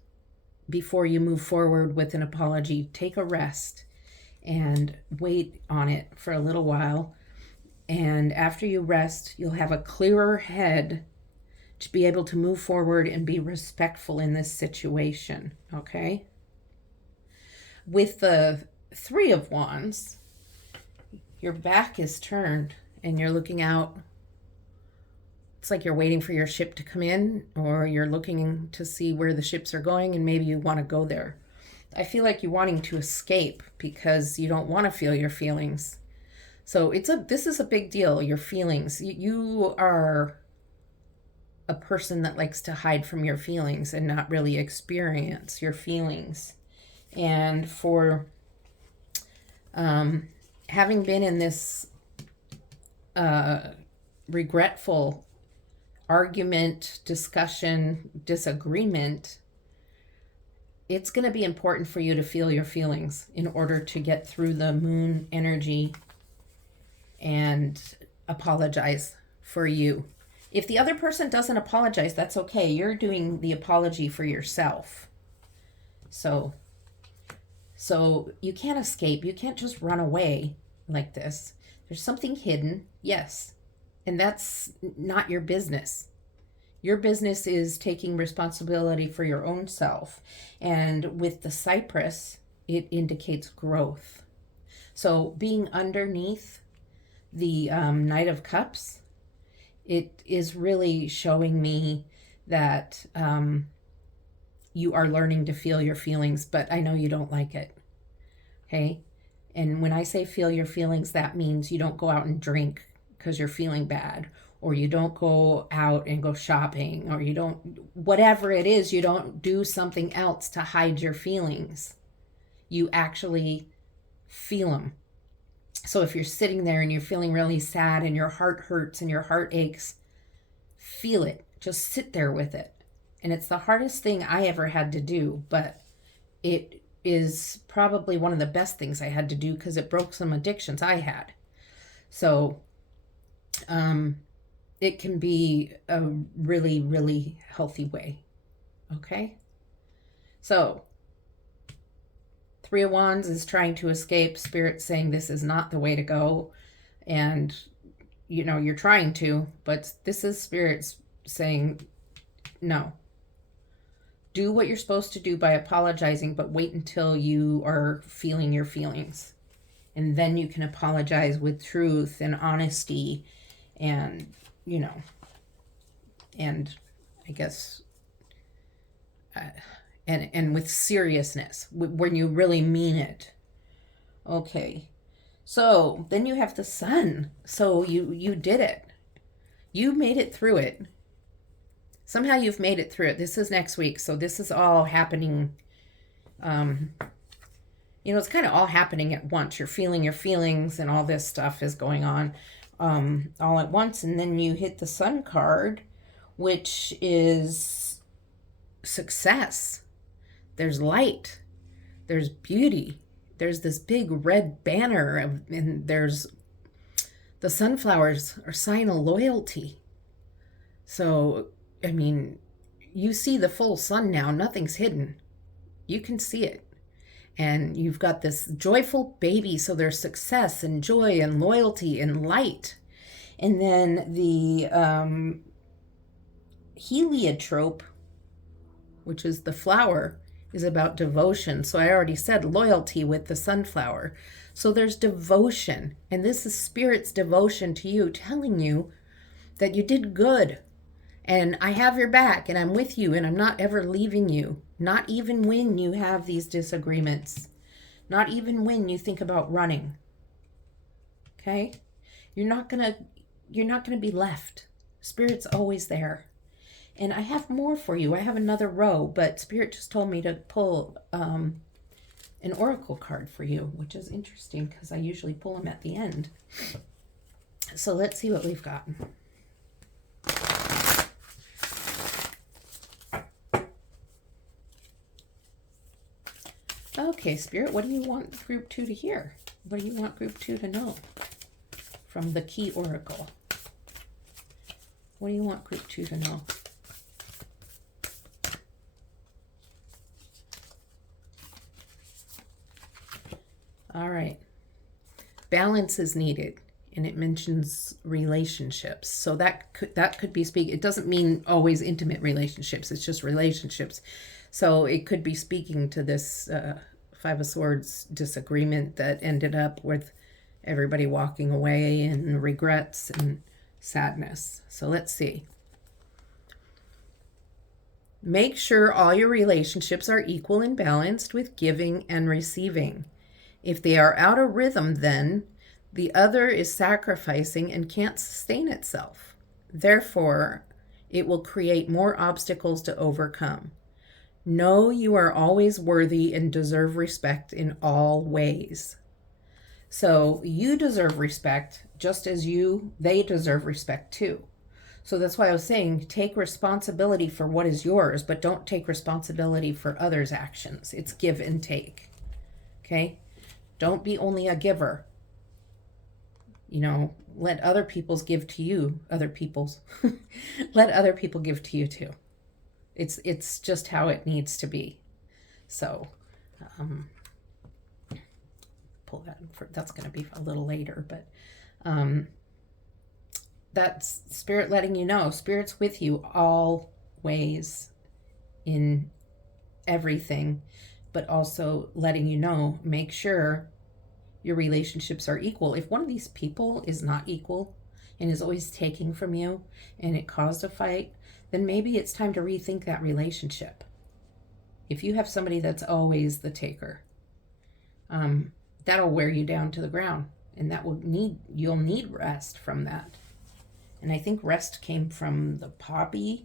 before you move forward with an apology. Take a rest and wait on it for a little while. And after you rest, you'll have a clearer head to be able to move forward and be respectful in this situation, okay? With the Three of Wands, your back is turned and you're looking out. It's like you're waiting for your ship to come in, or you're looking to see where the ships are going and maybe you want to go there. I feel like you're wanting to escape because you don't want to feel your feelings. So this is a big deal, your feelings. You are a person that likes to hide from your feelings and not really experience your feelings. And for having been in this regretful argument, discussion, disagreement, it's going to be important for you to feel your feelings in order to get through the moon energy and apologize for you. If the other person doesn't apologize, that's okay. You're doing the apology for yourself. So you can't escape. You can't just run away like this. There's something hidden, yes, and that's not your business. Your business is taking responsibility for your own self. And with the Cypress, it indicates growth. So being underneath the Knight of Cups, it is really showing me that you are learning to feel your feelings, but I know you don't like it. Okay? And when I say feel your feelings, that means you don't go out and drink because you're feeling bad, or you don't go out and go shopping, or you don't, whatever it is, you don't do something else to hide your feelings. You actually feel them. So if you're sitting there and you're feeling really sad and your heart hurts and your heart aches, feel it. Just sit there with it. And it's the hardest thing I ever had to do, but it is probably one of the best things I had to do because it broke some addictions I had. So it can be a really, really healthy way. Okay? So Three of Wands is trying to escape. Spirit saying this is not the way to go. And, you're trying to, but this is Spirit saying no. Do what you're supposed to do by apologizing, but wait until you are feeling your feelings. And then you can apologize with truth and honesty and, and I guess, and with seriousness, when you really mean it. Okay. So then you have the Sun. So you did it. You made it through it. Somehow you've made it through it. This is next week. So this is all happening. It's kind of all happening at once. You're feeling your feelings and all this stuff is going on all at once. And then you hit the Sun card, which is success. There's light. There's beauty. There's this big red banner and there's the sunflowers are sign of loyalty. So, you see the full sun now. Nothing's hidden. You can see it. And you've got this joyful baby. So there's success and joy and loyalty and light. And then the heliotrope, which is the flower, is about devotion. So I already said loyalty with the sunflower. So there's devotion. And this is Spirit's devotion to you, telling you that you did good. And I have your back and I'm with you and I'm not ever leaving you. Not even when you have these disagreements. Not even when you think about running. Okay? You're not gonna be left. Spirit's always there. And I have more for you. I have another row, but Spirit just told me to pull an oracle card for you, which is interesting because I usually pull them at the end. So let's see what we've got. Okay, Spirit, what do you want Group 2 to hear? What do you want Group 2 to know from the key oracle? What do you want Group 2 to know? All right. Balance is needed and it mentions relationships. So that could be speak. It doesn't mean always intimate relationships. It's just relationships. So it could be speaking to this Five of Swords disagreement that ended up with everybody walking away and regrets and sadness. So let's see. Make sure all your relationships are equal and balanced with giving and receiving. If they are out of rhythm, then the other is sacrificing and can't sustain itself. Therefore, it will create more obstacles to overcome. Know you are always worthy and deserve respect in all ways. So you deserve respect just as they deserve respect too. So that's why I was saying take responsibility for what is yours, but don't take responsibility for others' actions. It's give and take. Okay? Don't be only a giver. Let other people's give to you. Let other people give to you too. It's just how it needs to be. So, pull that. That's going to be a little later, but that's Spirit letting you know. Spirit's with you always in everything, but also letting you know, make sure your relationships are equal. If one of these people is not equal and is always taking from you and it caused a fight, then maybe it's time to rethink that relationship. If you have somebody that's always the taker, that'll wear you down to the ground, and you'll need rest from that. And I think rest came from the poppy.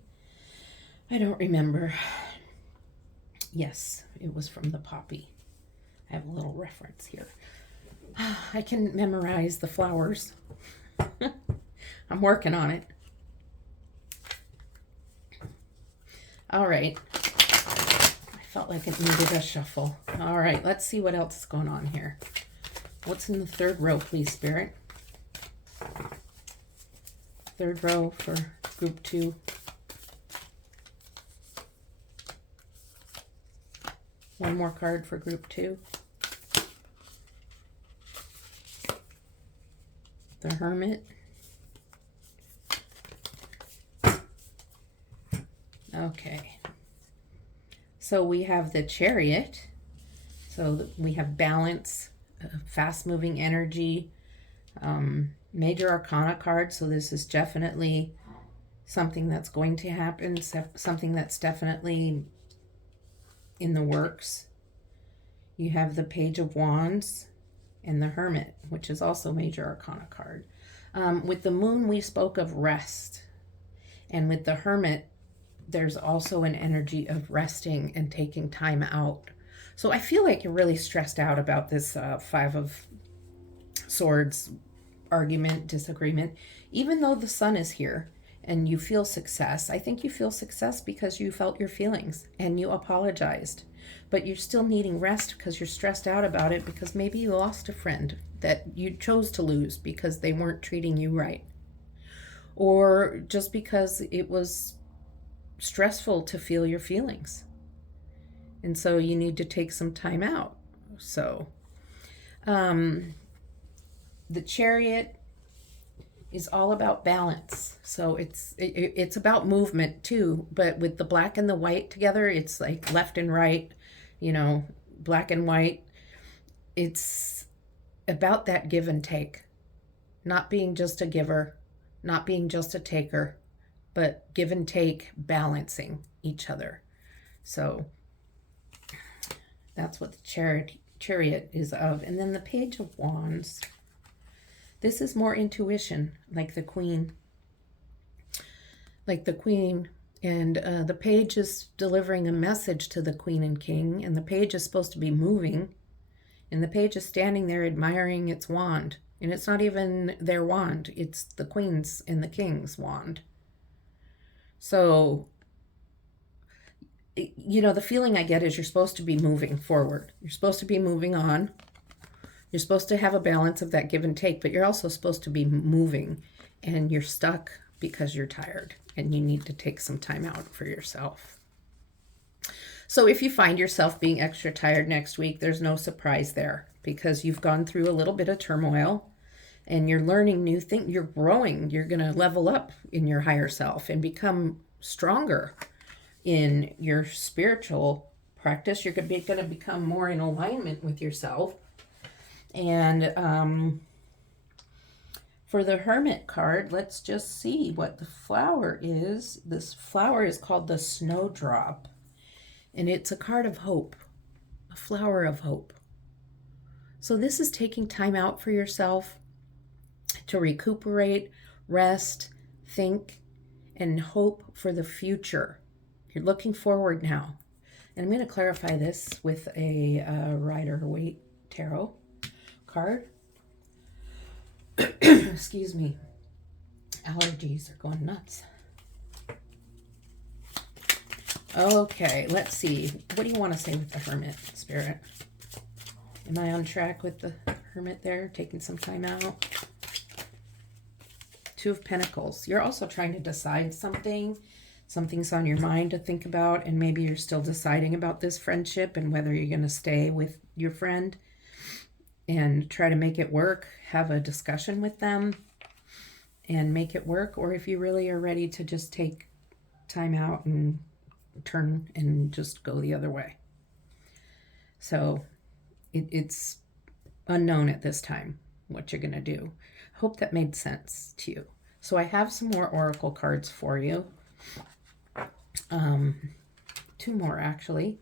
I don't remember. Yes, it was from the poppy. I have a little reference here. I can memorize the flowers. I'm working on it. All right. I felt like it needed a shuffle. All right, let's see what else is going on here. What's in the third row, please, Spirit? Third row for group 2. One more card for group 2. The Hermit. Okay. So we have the Chariot. So we have balance, fast-moving energy, Major Arcana card. So this is definitely something that's going to happen, something that's definitely in the works. You have the Page of Wands and the Hermit, which is also Major Arcana card. With the Moon, we spoke of rest. And with the Hermit, there's also an energy of resting and taking time out. So I feel like you're really stressed out about this Five of Swords argument, disagreement. Even though the Sun is here and you feel success, I think you feel success because you felt your feelings and you apologized. But you're still needing rest because you're stressed out about it, because maybe you lost a friend that you chose to lose because they weren't treating you right. Or just because it was stressful to feel your feelings. And so you need to take some time out. So, the Chariot is all about balance. So it's about movement too, but with the black and the white together, it's like left and right, black and white. It's about that give and take, not being just a giver, not being just a taker, but give and take, balancing each other. So that's what the Chariot is of. And then the Page of Wands. This is more intuition, like the Queen. And the page is delivering a message to the Queen and King, and the page is supposed to be moving, and the page is standing there admiring its wand. And it's not even their wand, it's the Queen's and the King's wand. So, the feeling I get is you're supposed to be moving forward. You're supposed to be moving on. You're supposed to have a balance of that give and take, but you're also supposed to be moving, and you're stuck because you're tired and you need to take some time out for yourself. So if you find yourself being extra tired next week, there's no surprise there, because you've gone through a little bit of turmoil and you're learning new things. You're growing. You're going to level up in your higher self and become stronger in your spiritual practice. You're going to become more in alignment with yourself. And for the Hermit card, let's just see what the flower is. This flower is called the Snowdrop, and it's a card of hope, a flower of hope. So this is taking time out for yourself to recuperate, rest, think, and hope for the future. You're looking forward now. And I'm going to clarify this with a Rider-Waite tarot card. Excuse me. Allergies are going nuts. Okay, let's see. What do you want to say with the Hermit, Spirit? Am I on track with the Hermit there, taking some time out? Two of Pentacles. You're also trying to decide something. Something's on your mind to think about, and maybe you're still deciding about this friendship and whether you're going to stay with your friend and try to make it work. Have a discussion with them and make it work, or if you really are ready to just take time out and turn and just go the other way. So it's unknown at this time what you're going to do. I hope that made sense to you. So I have some more oracle cards for you. Two more actually.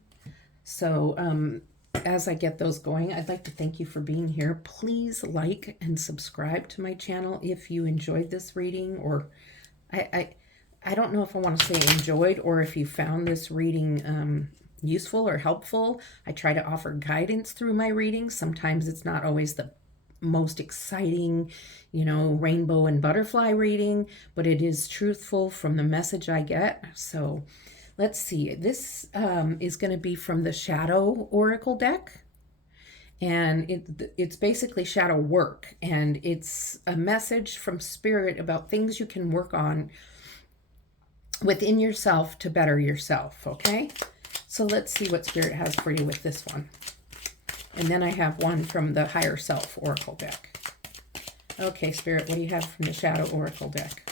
So as I get those going, I'd like to thank you for being here. Please like and subscribe to my channel if you enjoyed this reading, or I don't know if I want to say enjoyed or if you found this reading useful or helpful. I try to offer guidance through my readings. Sometimes it's not always the most exciting, rainbow and butterfly reading, but it is truthful from the message I get. So let's see. This is going to be from the Shadow Oracle deck. And it's basically shadow work. And it's a message from Spirit about things you can work on within yourself to better yourself, okay? So let's see what Spirit has for you with this one. And then I have one from the Higher Self Oracle deck. Okay, Spirit, what do you have from the Shadow Oracle deck?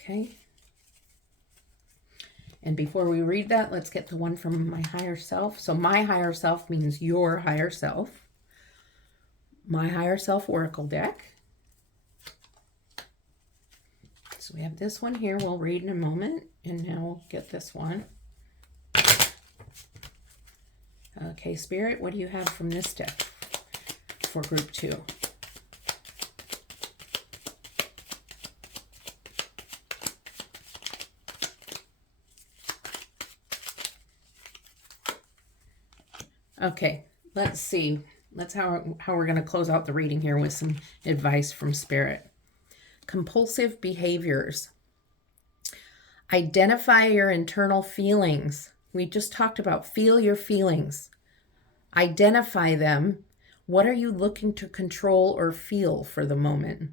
Okay. And before we read that, let's get the one from my higher self. So my higher self means your higher self. My higher self oracle deck. So we have this one here. We'll read in a moment. And now we'll get this one. Okay, Spirit, what do you have from this deck for group 2? Okay, let's see. That's how we're going to close out the reading here with some advice from Spirit. Compulsive behaviors. Identify your internal feelings. We just talked about feel your feelings. Identify them. What are you looking to control or feel for the moment?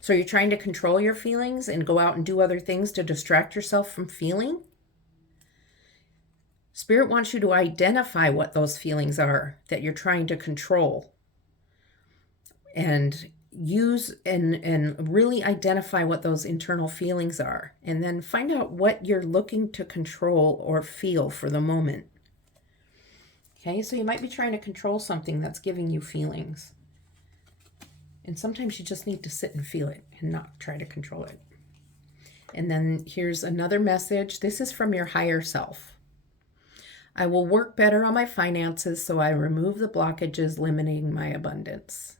So you're trying to control your feelings and go out and do other things to distract yourself from feeling? Spirit wants you to identify what those feelings are that you're trying to control, and use and really identify what those internal feelings are, and then find out what you're looking to control or feel for the moment. Okay, so you might be trying to control something that's giving you feelings, and sometimes you just need to sit and feel it and not try to control it. And then here's another message. This is from your higher self. I will work better on my finances so I remove the blockages limiting my abundance.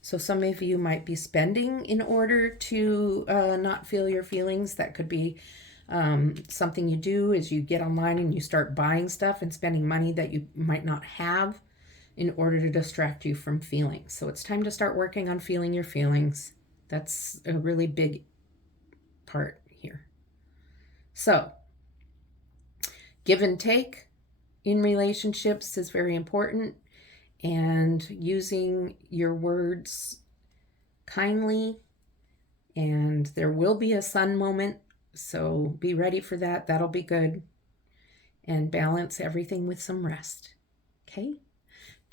So some of you might be spending in order to not feel your feelings. That could be something you do is you get online and you start buying stuff and spending money that you might not have in order to distract you from feelings. So it's time to start working on feeling your feelings. That's a really big part here. So give and take in relationships is very important, and using your words kindly. And there will be a sun moment So be ready for that. That'll be good. And balance everything with some rest. Okay?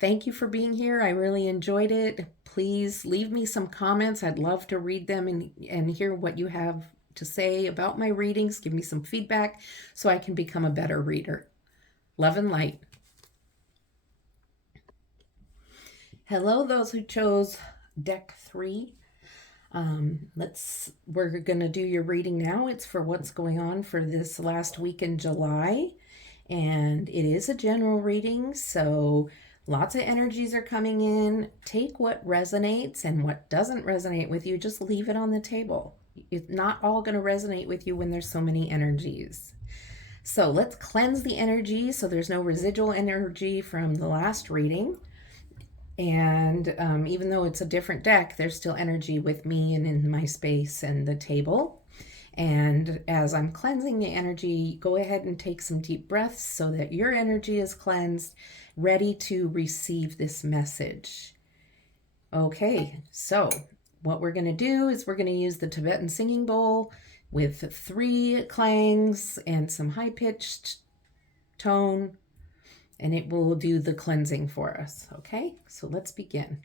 Thank you for being here. I really enjoyed it. Please leave me some comments. I'd love to read them and hear what you have to say about my readings. Give me some feedback so I can become a better reader. Love and light. Hello, those who chose deck 3. We're going to do your reading now. It's for what's going on for this last week in July. And it is a general reading, so lots of energies are coming in. Take what resonates, and what doesn't resonate with you, just leave it on the table. It's not all going to resonate with you when there's so many energies. So let's cleanse the energy so there's no residual energy from the last reading. And even though it's a different deck, there's still energy with me and in my space and the table. And as I'm cleansing the energy, go ahead and take some deep breaths so that your energy is cleansed, ready to receive this message. Okay, so what we're going to do is we're going to use the Tibetan singing bowl with 3 clangs and some high-pitched tone, and it will do the cleansing for us. Okay, so let's begin.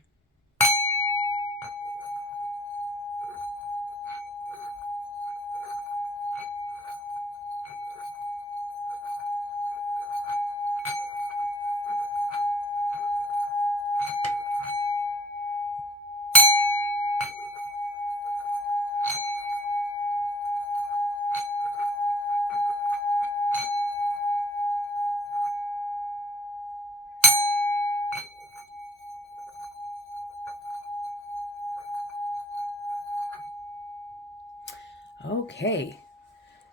Okay,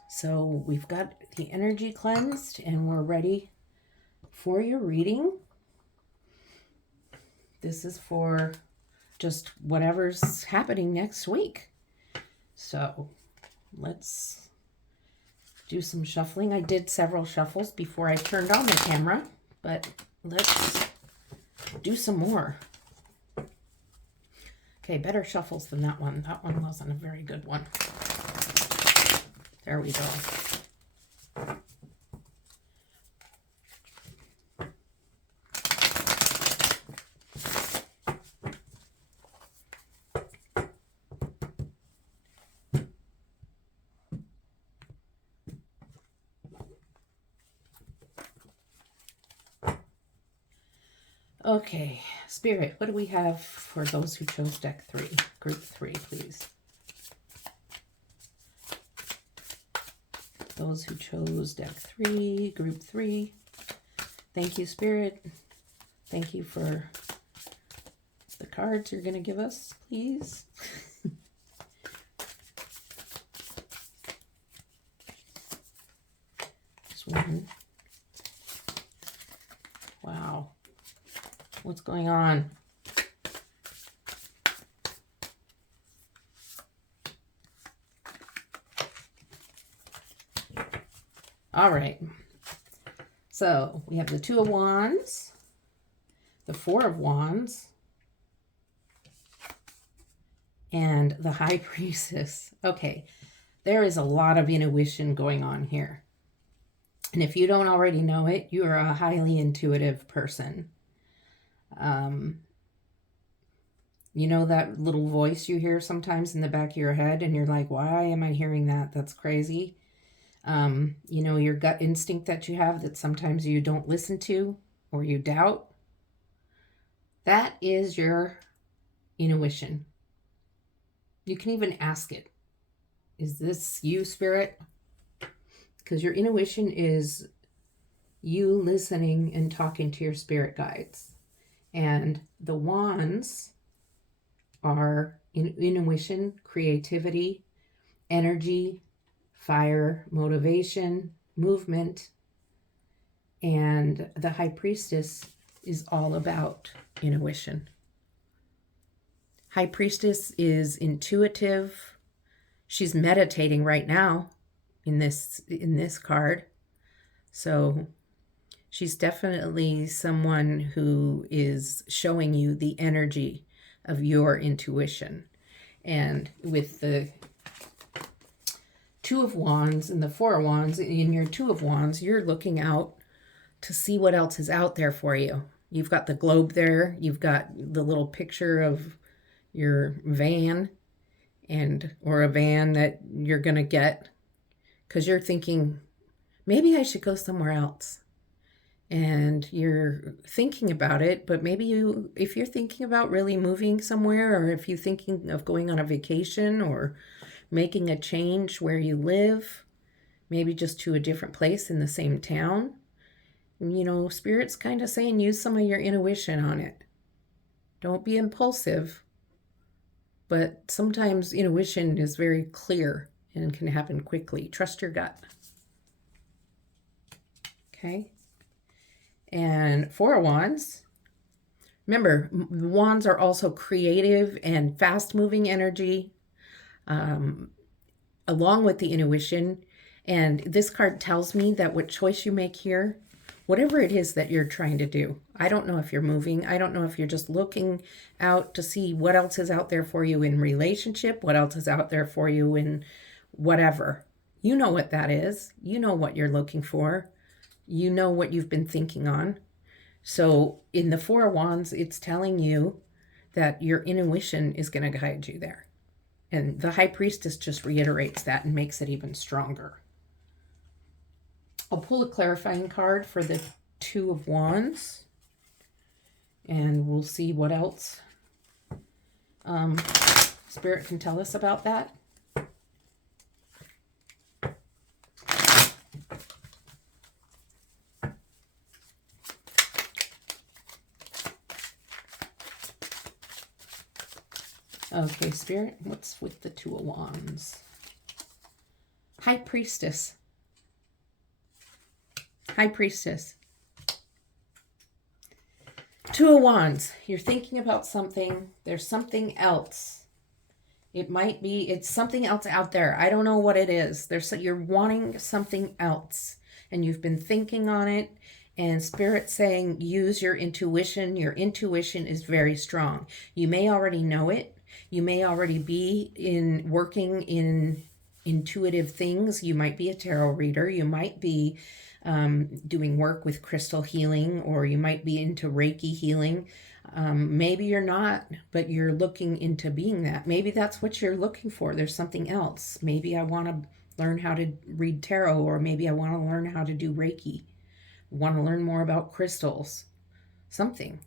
so we've got the energy cleansed and we're ready for your reading. This is for just whatever's happening next week. So let's do some shuffling. I did several shuffles before I turned on the camera, but let's do some more. Okay, better shuffles than that one. That one wasn't a very good one. There we go. Okay, Spirit, what do we have for those who chose deck 3? Group 3, please. Those who chose deck 3, group 3. Thank you, Spirit. Thank you for the cards you're going to give us, please. Just one. Wow. What's going on? All right. So we have the 2 of Wands, the 4 of Wands, and the High Priestess. Okay. There is a lot of intuition going on here. And if you don't already know it, you are a highly intuitive person. You know that little voice you hear sometimes in the back of your head and you're like, why am I hearing that? That's crazy. You know, your gut instinct that you have that sometimes you don't listen to or you doubt. That is your intuition. You can even ask it. Is this you, Spirit? Because your intuition is you listening and talking to your spirit guides. And the wands are intuition, creativity, energy, fire, motivation, movement. And the High Priestess is all about intuition. High Priestess is intuitive. She's meditating right now in this card. So she's definitely someone who is showing you the energy of your intuition. And with the Two of Wands and the Four of Wands. In your Two of Wands, you're looking out to see what else is out there for you. You've got the globe there. You've got the little picture of your van or a van that you're going to get because you're thinking, maybe I should go somewhere else. And you're thinking about it, but maybe if you're thinking about really moving somewhere, or if you're thinking of going on a vacation or making a change where you live, maybe just to a different place in the same town, Spirit's kind of saying use some of your intuition on it. Don't be impulsive, but sometimes intuition is very clear and can happen quickly. Trust your gut. Okay. And Four of Wands. Remember, wands are also creative and fast-moving energy, along with the intuition. And this card tells me that what choice you make here, whatever it is that you're trying to do, I don't know if you're moving. I don't know if you're just looking out to see what else is out there for you in relationship, what else is out there for you in whatever. You know what that is. You know what you're looking for. You know what you've been thinking on. So in the Four of Wands, it's telling you that your intuition is going to guide you there. And the High Priestess just reiterates that and makes it even stronger. I'll pull a clarifying card for the Two of Wands. And we'll see what else Spirit can tell us about that. Okay, Spirit, what's with the Two of Wands? High Priestess. High Priestess. Two of Wands. You're thinking about something. There's something else. It's something else out there. I don't know what it is. You're wanting something else, and you've been thinking on it. And Spirit's saying, use your intuition. Your intuition is very strong. You may already know it. You may already be working in intuitive things. You might be a tarot reader. You might be doing work with crystal healing, or you might be into Reiki healing. Maybe you're not, but you're looking into being that. Maybe that's what you're looking for. There's something else. Maybe I want to learn how to read tarot, or maybe I want to learn how to do Reiki. Want to learn more about crystals. Something,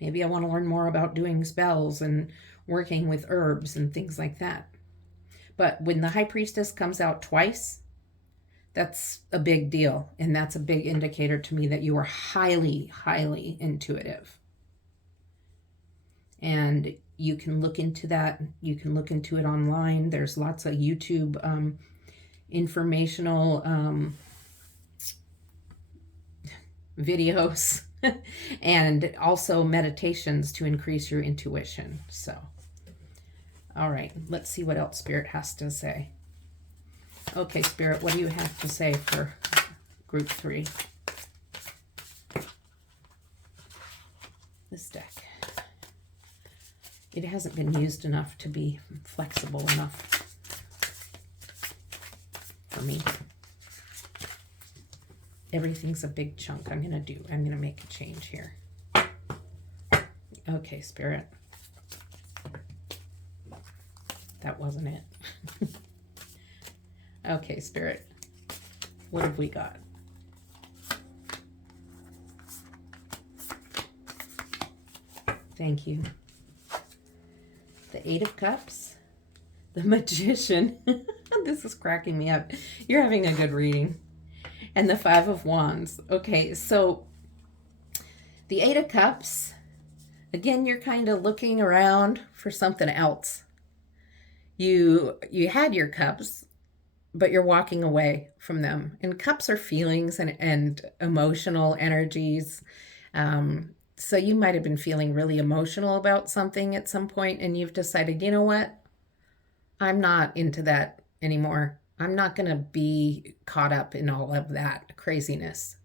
Maybe I want to learn more about doing spells and working with herbs and things like that. But when the High Priestess comes out twice, that's a big deal. And that's a big indicator to me that you are highly, highly intuitive. And you can look into that. You can look into it online. There's lots of YouTube informational videos and also meditations to increase your intuition. So, all right, let's see what else Spirit has to say. Okay, Spirit, what do you have to say for group 3? This deck. It hasn't been used enough to be flexible enough for me. Everything's a big chunk. I'm going to make a change here. Okay, Spirit. That wasn't it. Okay, Spirit. What have we got? Thank you. The Eight of Cups. The Magician. This is cracking me up. You're having a good reading. And the Five of Wands. Okay, so the Eight of Cups, again, you're kind of looking around for something else. You had your cups, but you're walking away from them. And cups are feelings and emotional energies. So you might have been feeling really emotional about something at some point, and you've decided, you know what? I'm not into that anymore. I'm not going to be caught up in all of that craziness.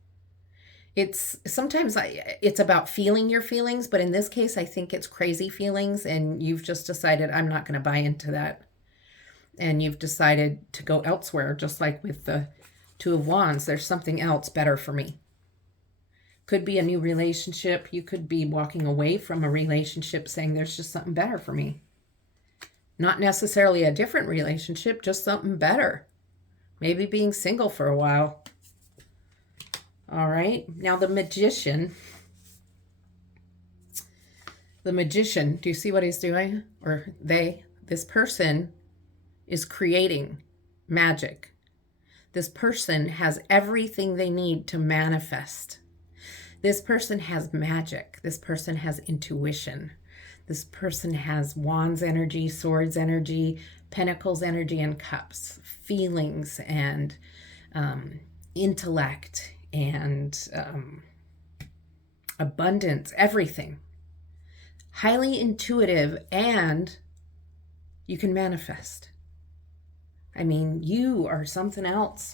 Sometimes it's about feeling your feelings, but in this case, I think it's crazy feelings, and you've just decided I'm not going to buy into that. and you've decided to go elsewhere, just like with the Two of Wands. There's something else better for me. Could be a new relationship. You could be walking away from a relationship saying there's just something better for me. Not necessarily a different relationship, just something better. Maybe being single for a while. All right. Now the Magician. The Magician, do you see what he's doing? Or they, this person is creating magic. This person has everything they need to manifest. This person has magic. This person has intuition. This person has Wands energy, Swords energy, Pentacles energy, and Cups, feelings and intellect and abundance, everything. Highly intuitive, and you can manifest. I mean, you are something else.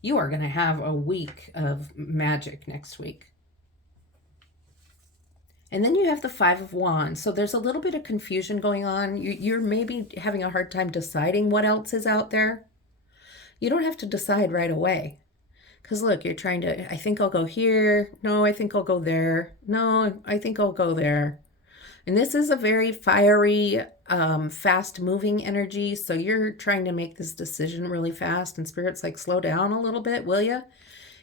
You are going to have a week of magic next week. And then you have the Five of Wands. So there's a little bit of confusion going on. You're maybe having a hard time deciding what else is out there. You don't have to decide right away. Because look, you're trying to, I think I'll go here. No, I think I'll go there. No, I think I'll go there. And this is a very fiery, fast-moving energy. So you're trying to make this decision really fast. And Spirit's like, slow down a little bit, will you?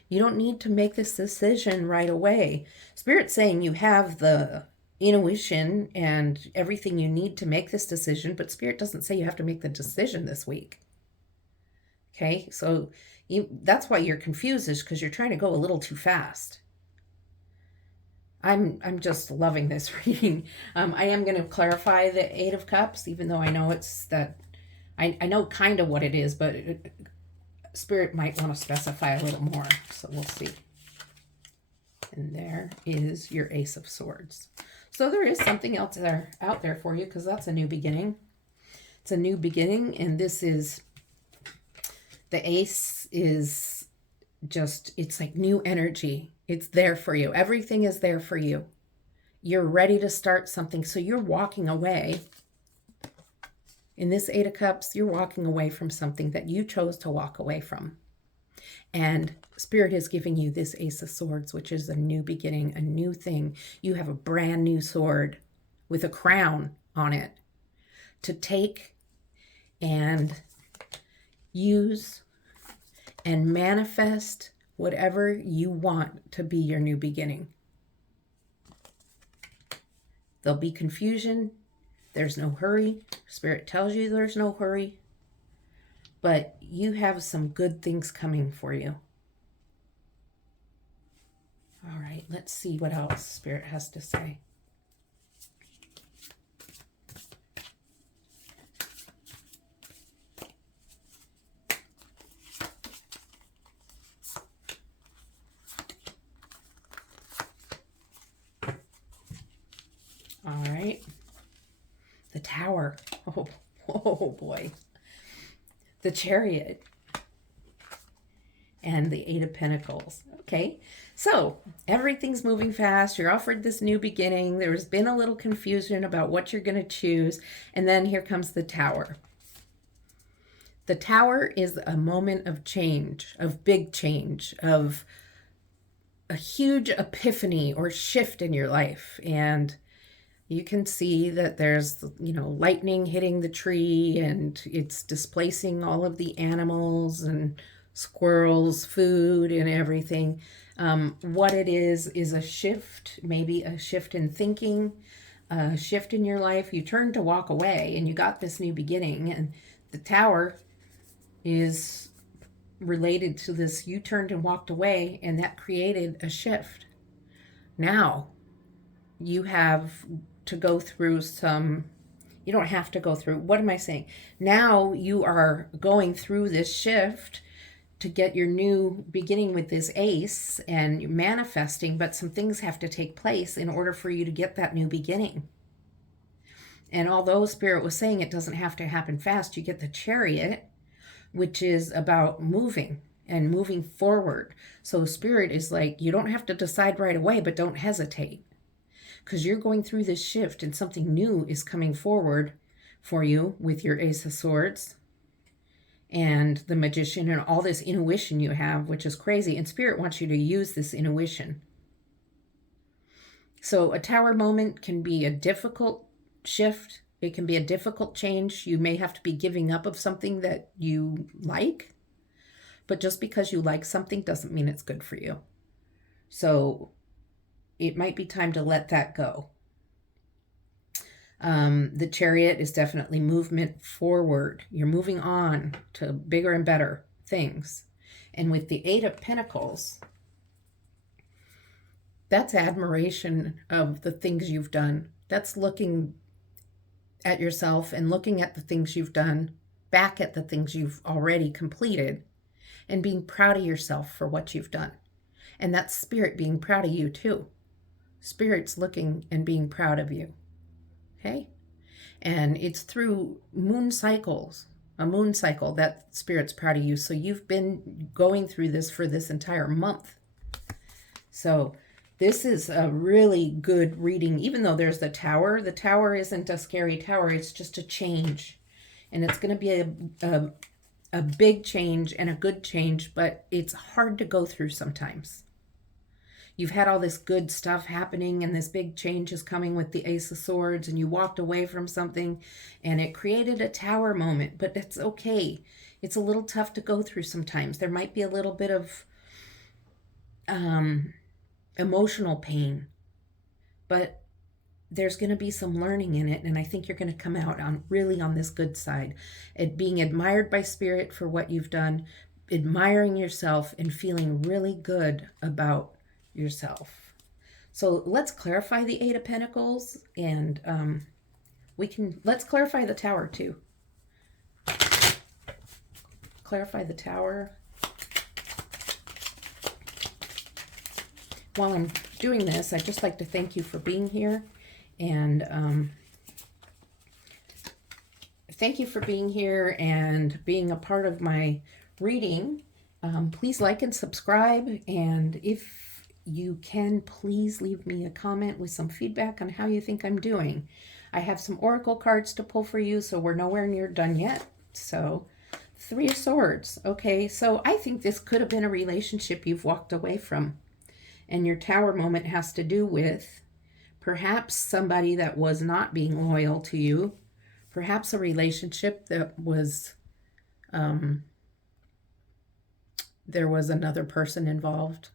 You don't need to make this decision right away. Spirit's saying you have the intuition and everything you need to make this decision, but Spirit doesn't say you have to make the decision this week. Okay, so that's why you're confused, is because you're trying to go a little too fast. I'm just loving this reading. I am going to clarify the Eight of Cups, even though I know it's that, I know kind of what it is, but Spirit might want to specify a little more, so we'll see. And there is your Ace of Swords. So there is something else out there for you, because that's a new beginning. It's a new beginning, and this is, the Ace is just, it's like new energy. It's there for you. Everything is there for you. You're ready to start something, so you're walking away. In this Eight of Cups, you're walking away from something that you chose to walk away from. And Spirit is giving you this Ace of Swords, which is a new beginning, a new thing. You have a brand new sword with a crown on it to take and use and manifest whatever you want to be your new beginning. There'll be confusion. There's no hurry. Spirit tells you there's no hurry. But you have some good things coming for you. All right, let's see what else Spirit has to say. All right. The Tower. Oh boy. The Chariot. And the Eight of Pentacles. Okay. So everything's moving fast. You're offered this new beginning. There's been a little confusion about what you're going to choose. And then here comes the Tower. The Tower is a moment of change, of big change, of a huge epiphany or shift in your life. And you can see that there's, lightning hitting the tree, and it's displacing all of the animals and squirrels, food, and everything. What it is a shift, maybe a shift in thinking, a shift in your life. You turned to walk away, and you got this new beginning. And the Tower is related to this. You turned and walked away, and that created a shift. Now, you have to go through you don't have to go through, what am I saying? Now you are going through this shift to get your new beginning with this Ace, and you're manifesting, but some things have to take place in order for you to get that new beginning. And although Spirit was saying it doesn't have to happen fast, you get the Chariot, which is about moving and moving forward. So Spirit is like, you don't have to decide right away, but don't hesitate. Because you're going through this shift, and something new is coming forward for you with your Ace of Swords. and the Magician and all this intuition you have, which is crazy. And Spirit wants you to use this intuition. So a Tower moment can be a difficult shift. It can be a difficult change. You may have to be giving up of something that you like, but just because you like something doesn't mean it's good for you. So it might be time to let that go. The Chariot is definitely movement forward. You're moving on to bigger and better things. And with the Eight of Pentacles, that's admiration of the things you've done. That's looking at yourself and looking at the things you've done, back at the things you've already completed, and being proud of yourself for what you've done. And that's Spirit being proud of you too. Spirit's looking and being proud of you. Okay? And it's through moon cycles, a moon cycle, that Spirit's proud of you. So you've been going through this for this entire month. So this is a really good reading. Even though there's the Tower isn't a scary tower. It's just a change. And it's going to be a big change and a good change, but it's hard to go through sometimes. You've had all this good stuff happening and this big change is coming with the Ace of Swords, and you walked away from something and it created a Tower moment, but that's okay. It's a little tough to go through sometimes. There might be a little bit of emotional pain, but there's going to be some learning in it, and I think you're going to come out on this good side. Being admired by Spirit for what you've done, admiring yourself, and feeling really good about yourself. So let's clarify the Eight of Pentacles, and let's clarify the Tower too. Clarify the Tower. While I'm doing this, I'd just like to thank you for being here. And thank you for being here and being a part of my reading. Please like and subscribe. And if you can, please leave me a comment with some feedback on how you think I'm doing. I have some oracle cards to pull for you, so we're nowhere near done yet. So, Three of Swords. Okay, so I think this could have been a relationship you've walked away from. And your Tower moment has to do with perhaps somebody that was not being loyal to you, perhaps a relationship that was, there was another person involved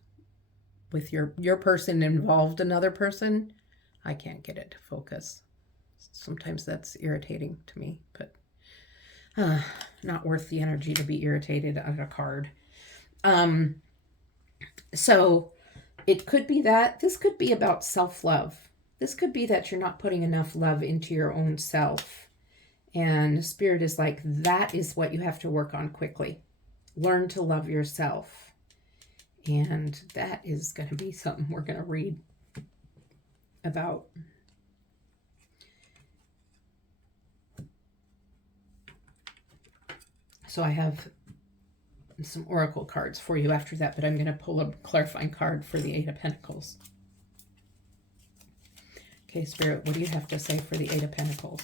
with your person involved another person. I can't get it to focus. Sometimes that's irritating to me, but not worth the energy to be irritated at a card. So it could be that. This could be about self-love. This could be that you're not putting enough love into your own self. And Spirit is like, that is what you have to work on quickly. Learn to love yourself. And that is going to be something we're going to read about. So I have some oracle cards for you after that, but I'm going to pull a clarifying card for the Eight of Pentacles. Okay, Spirit, what do you have to say for the Eight of Pentacles?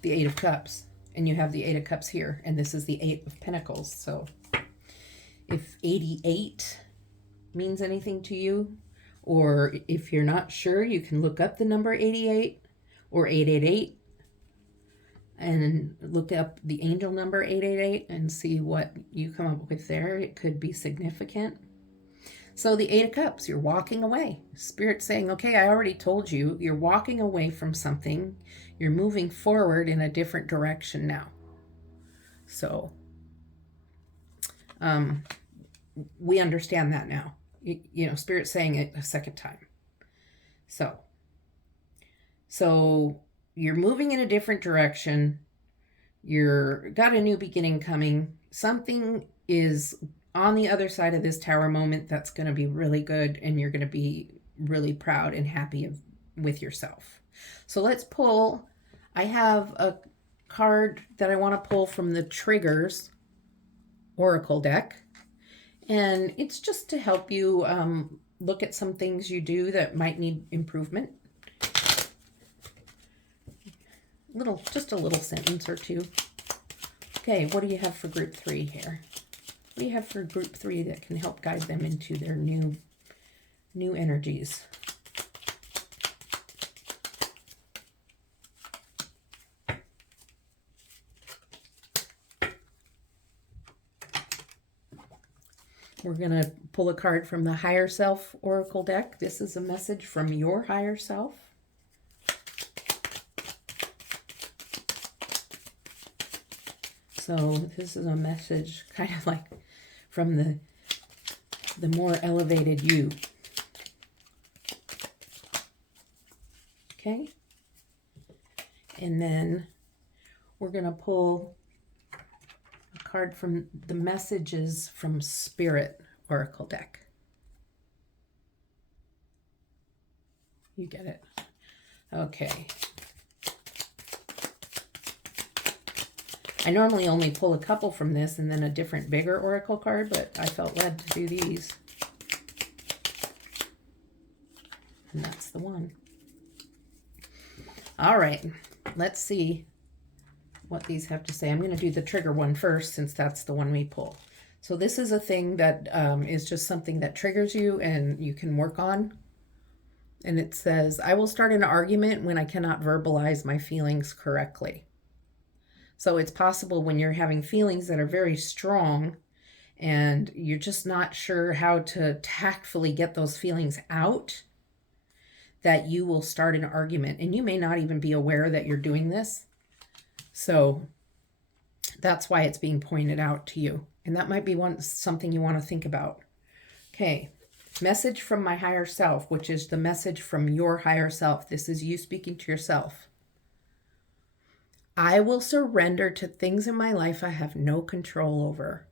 The Eight of Cups, and you have the Eight of Cups here, and this is the Eight of Pentacles. So if 88 means anything to you, or if you're not sure, you can look up the number 88 or 888 and look up the angel number 888 and see what you come up with there. It could be significant. So the Eight of Cups, you're walking away. Spirit's saying, okay, I already told you, you're walking away from something. You're moving forward in a different direction now. So we understand that now. You know, Spirit's saying it a second time. So you're moving in a different direction. You're got a new beginning coming. Something is on the other side of this Tower moment that's going to be really good, and you're going to be really proud and happy with yourself. So let's pull. I have a card that I want to pull from the Triggers Oracle deck. And it's just to help you look at some things you do that might need improvement. just a little sentence or two. Okay, what do you have for group 3 here? What do you have for group 3 that can help guide them into their new energies? We're going to pull a card from the Higher Self Oracle deck. This is a message from your higher self. So this is a message kind of like from the more elevated you. Okay? And then we're going to pull a card from the Messages from Spirit Oracle deck. You get it? Okay. I normally only pull a couple from this and then a different bigger oracle card, but I felt led to do these. And that's the one. All right, let's see what these have to say. I'm going to do the trigger one first since that's the one we pull. So this is a thing that is just something that triggers you and you can work on. And it says, I will start an argument when I cannot verbalize my feelings correctly. So it's possible when you're having feelings that are very strong and you're just not sure how to tactfully get those feelings out, that you will start an argument. And you may not even be aware that you're doing this. So that's why it's being pointed out to you. And that might be something you want to think about. Okay. Message from my higher self, which is the message from your higher self. This is you speaking to yourself. I will surrender to things in my life I have no control over.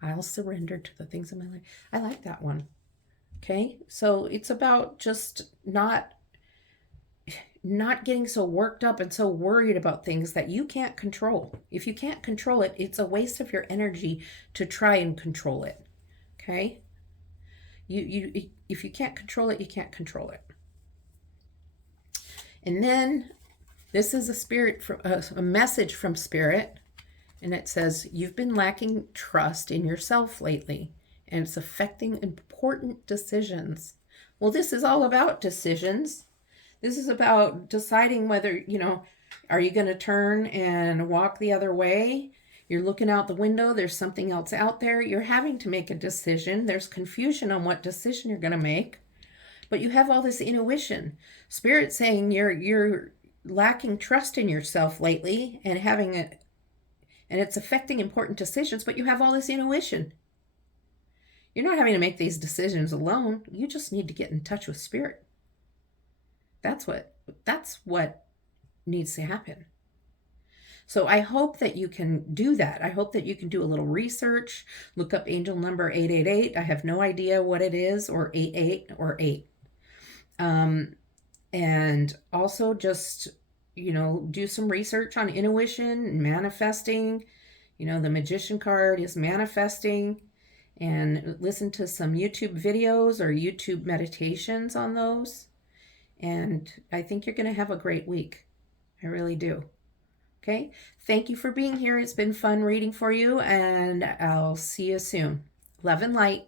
I'll surrender to the things in my life. I like that one. Okay, so it's about just not getting so worked up and so worried about things that you can't control. If you can't control it, it's a waste of your energy to try and control it. Okay? If you can't control it, you can't control it. And then this is a message from Spirit, and it says, you've been lacking trust in yourself lately, and it's affecting important decisions. Well, this is all about decisions. This is about deciding whether, are you going to turn and walk the other way? You're looking out the window. There's something else out there. You're having to make a decision. There's confusion on what decision you're going to make. But you have all this intuition. Spirit saying you're lacking trust in yourself lately and and it's affecting important decisions, but you have all this intuition. You're not having to make these decisions alone. You just need to get in touch with Spirit. That's what needs to happen. So I hope that you can do that. I hope that you can do a little research, look up angel number 888. I have no idea what it is, or 88 or 8. And also just, do some research on intuition, manifesting. The Magician card is manifesting, and listen to some YouTube videos or YouTube meditations on those. And I think you're going to have a great week. I really do. Okay. Thank you for being here. It's been fun reading for you, and I'll see you soon. Love and light.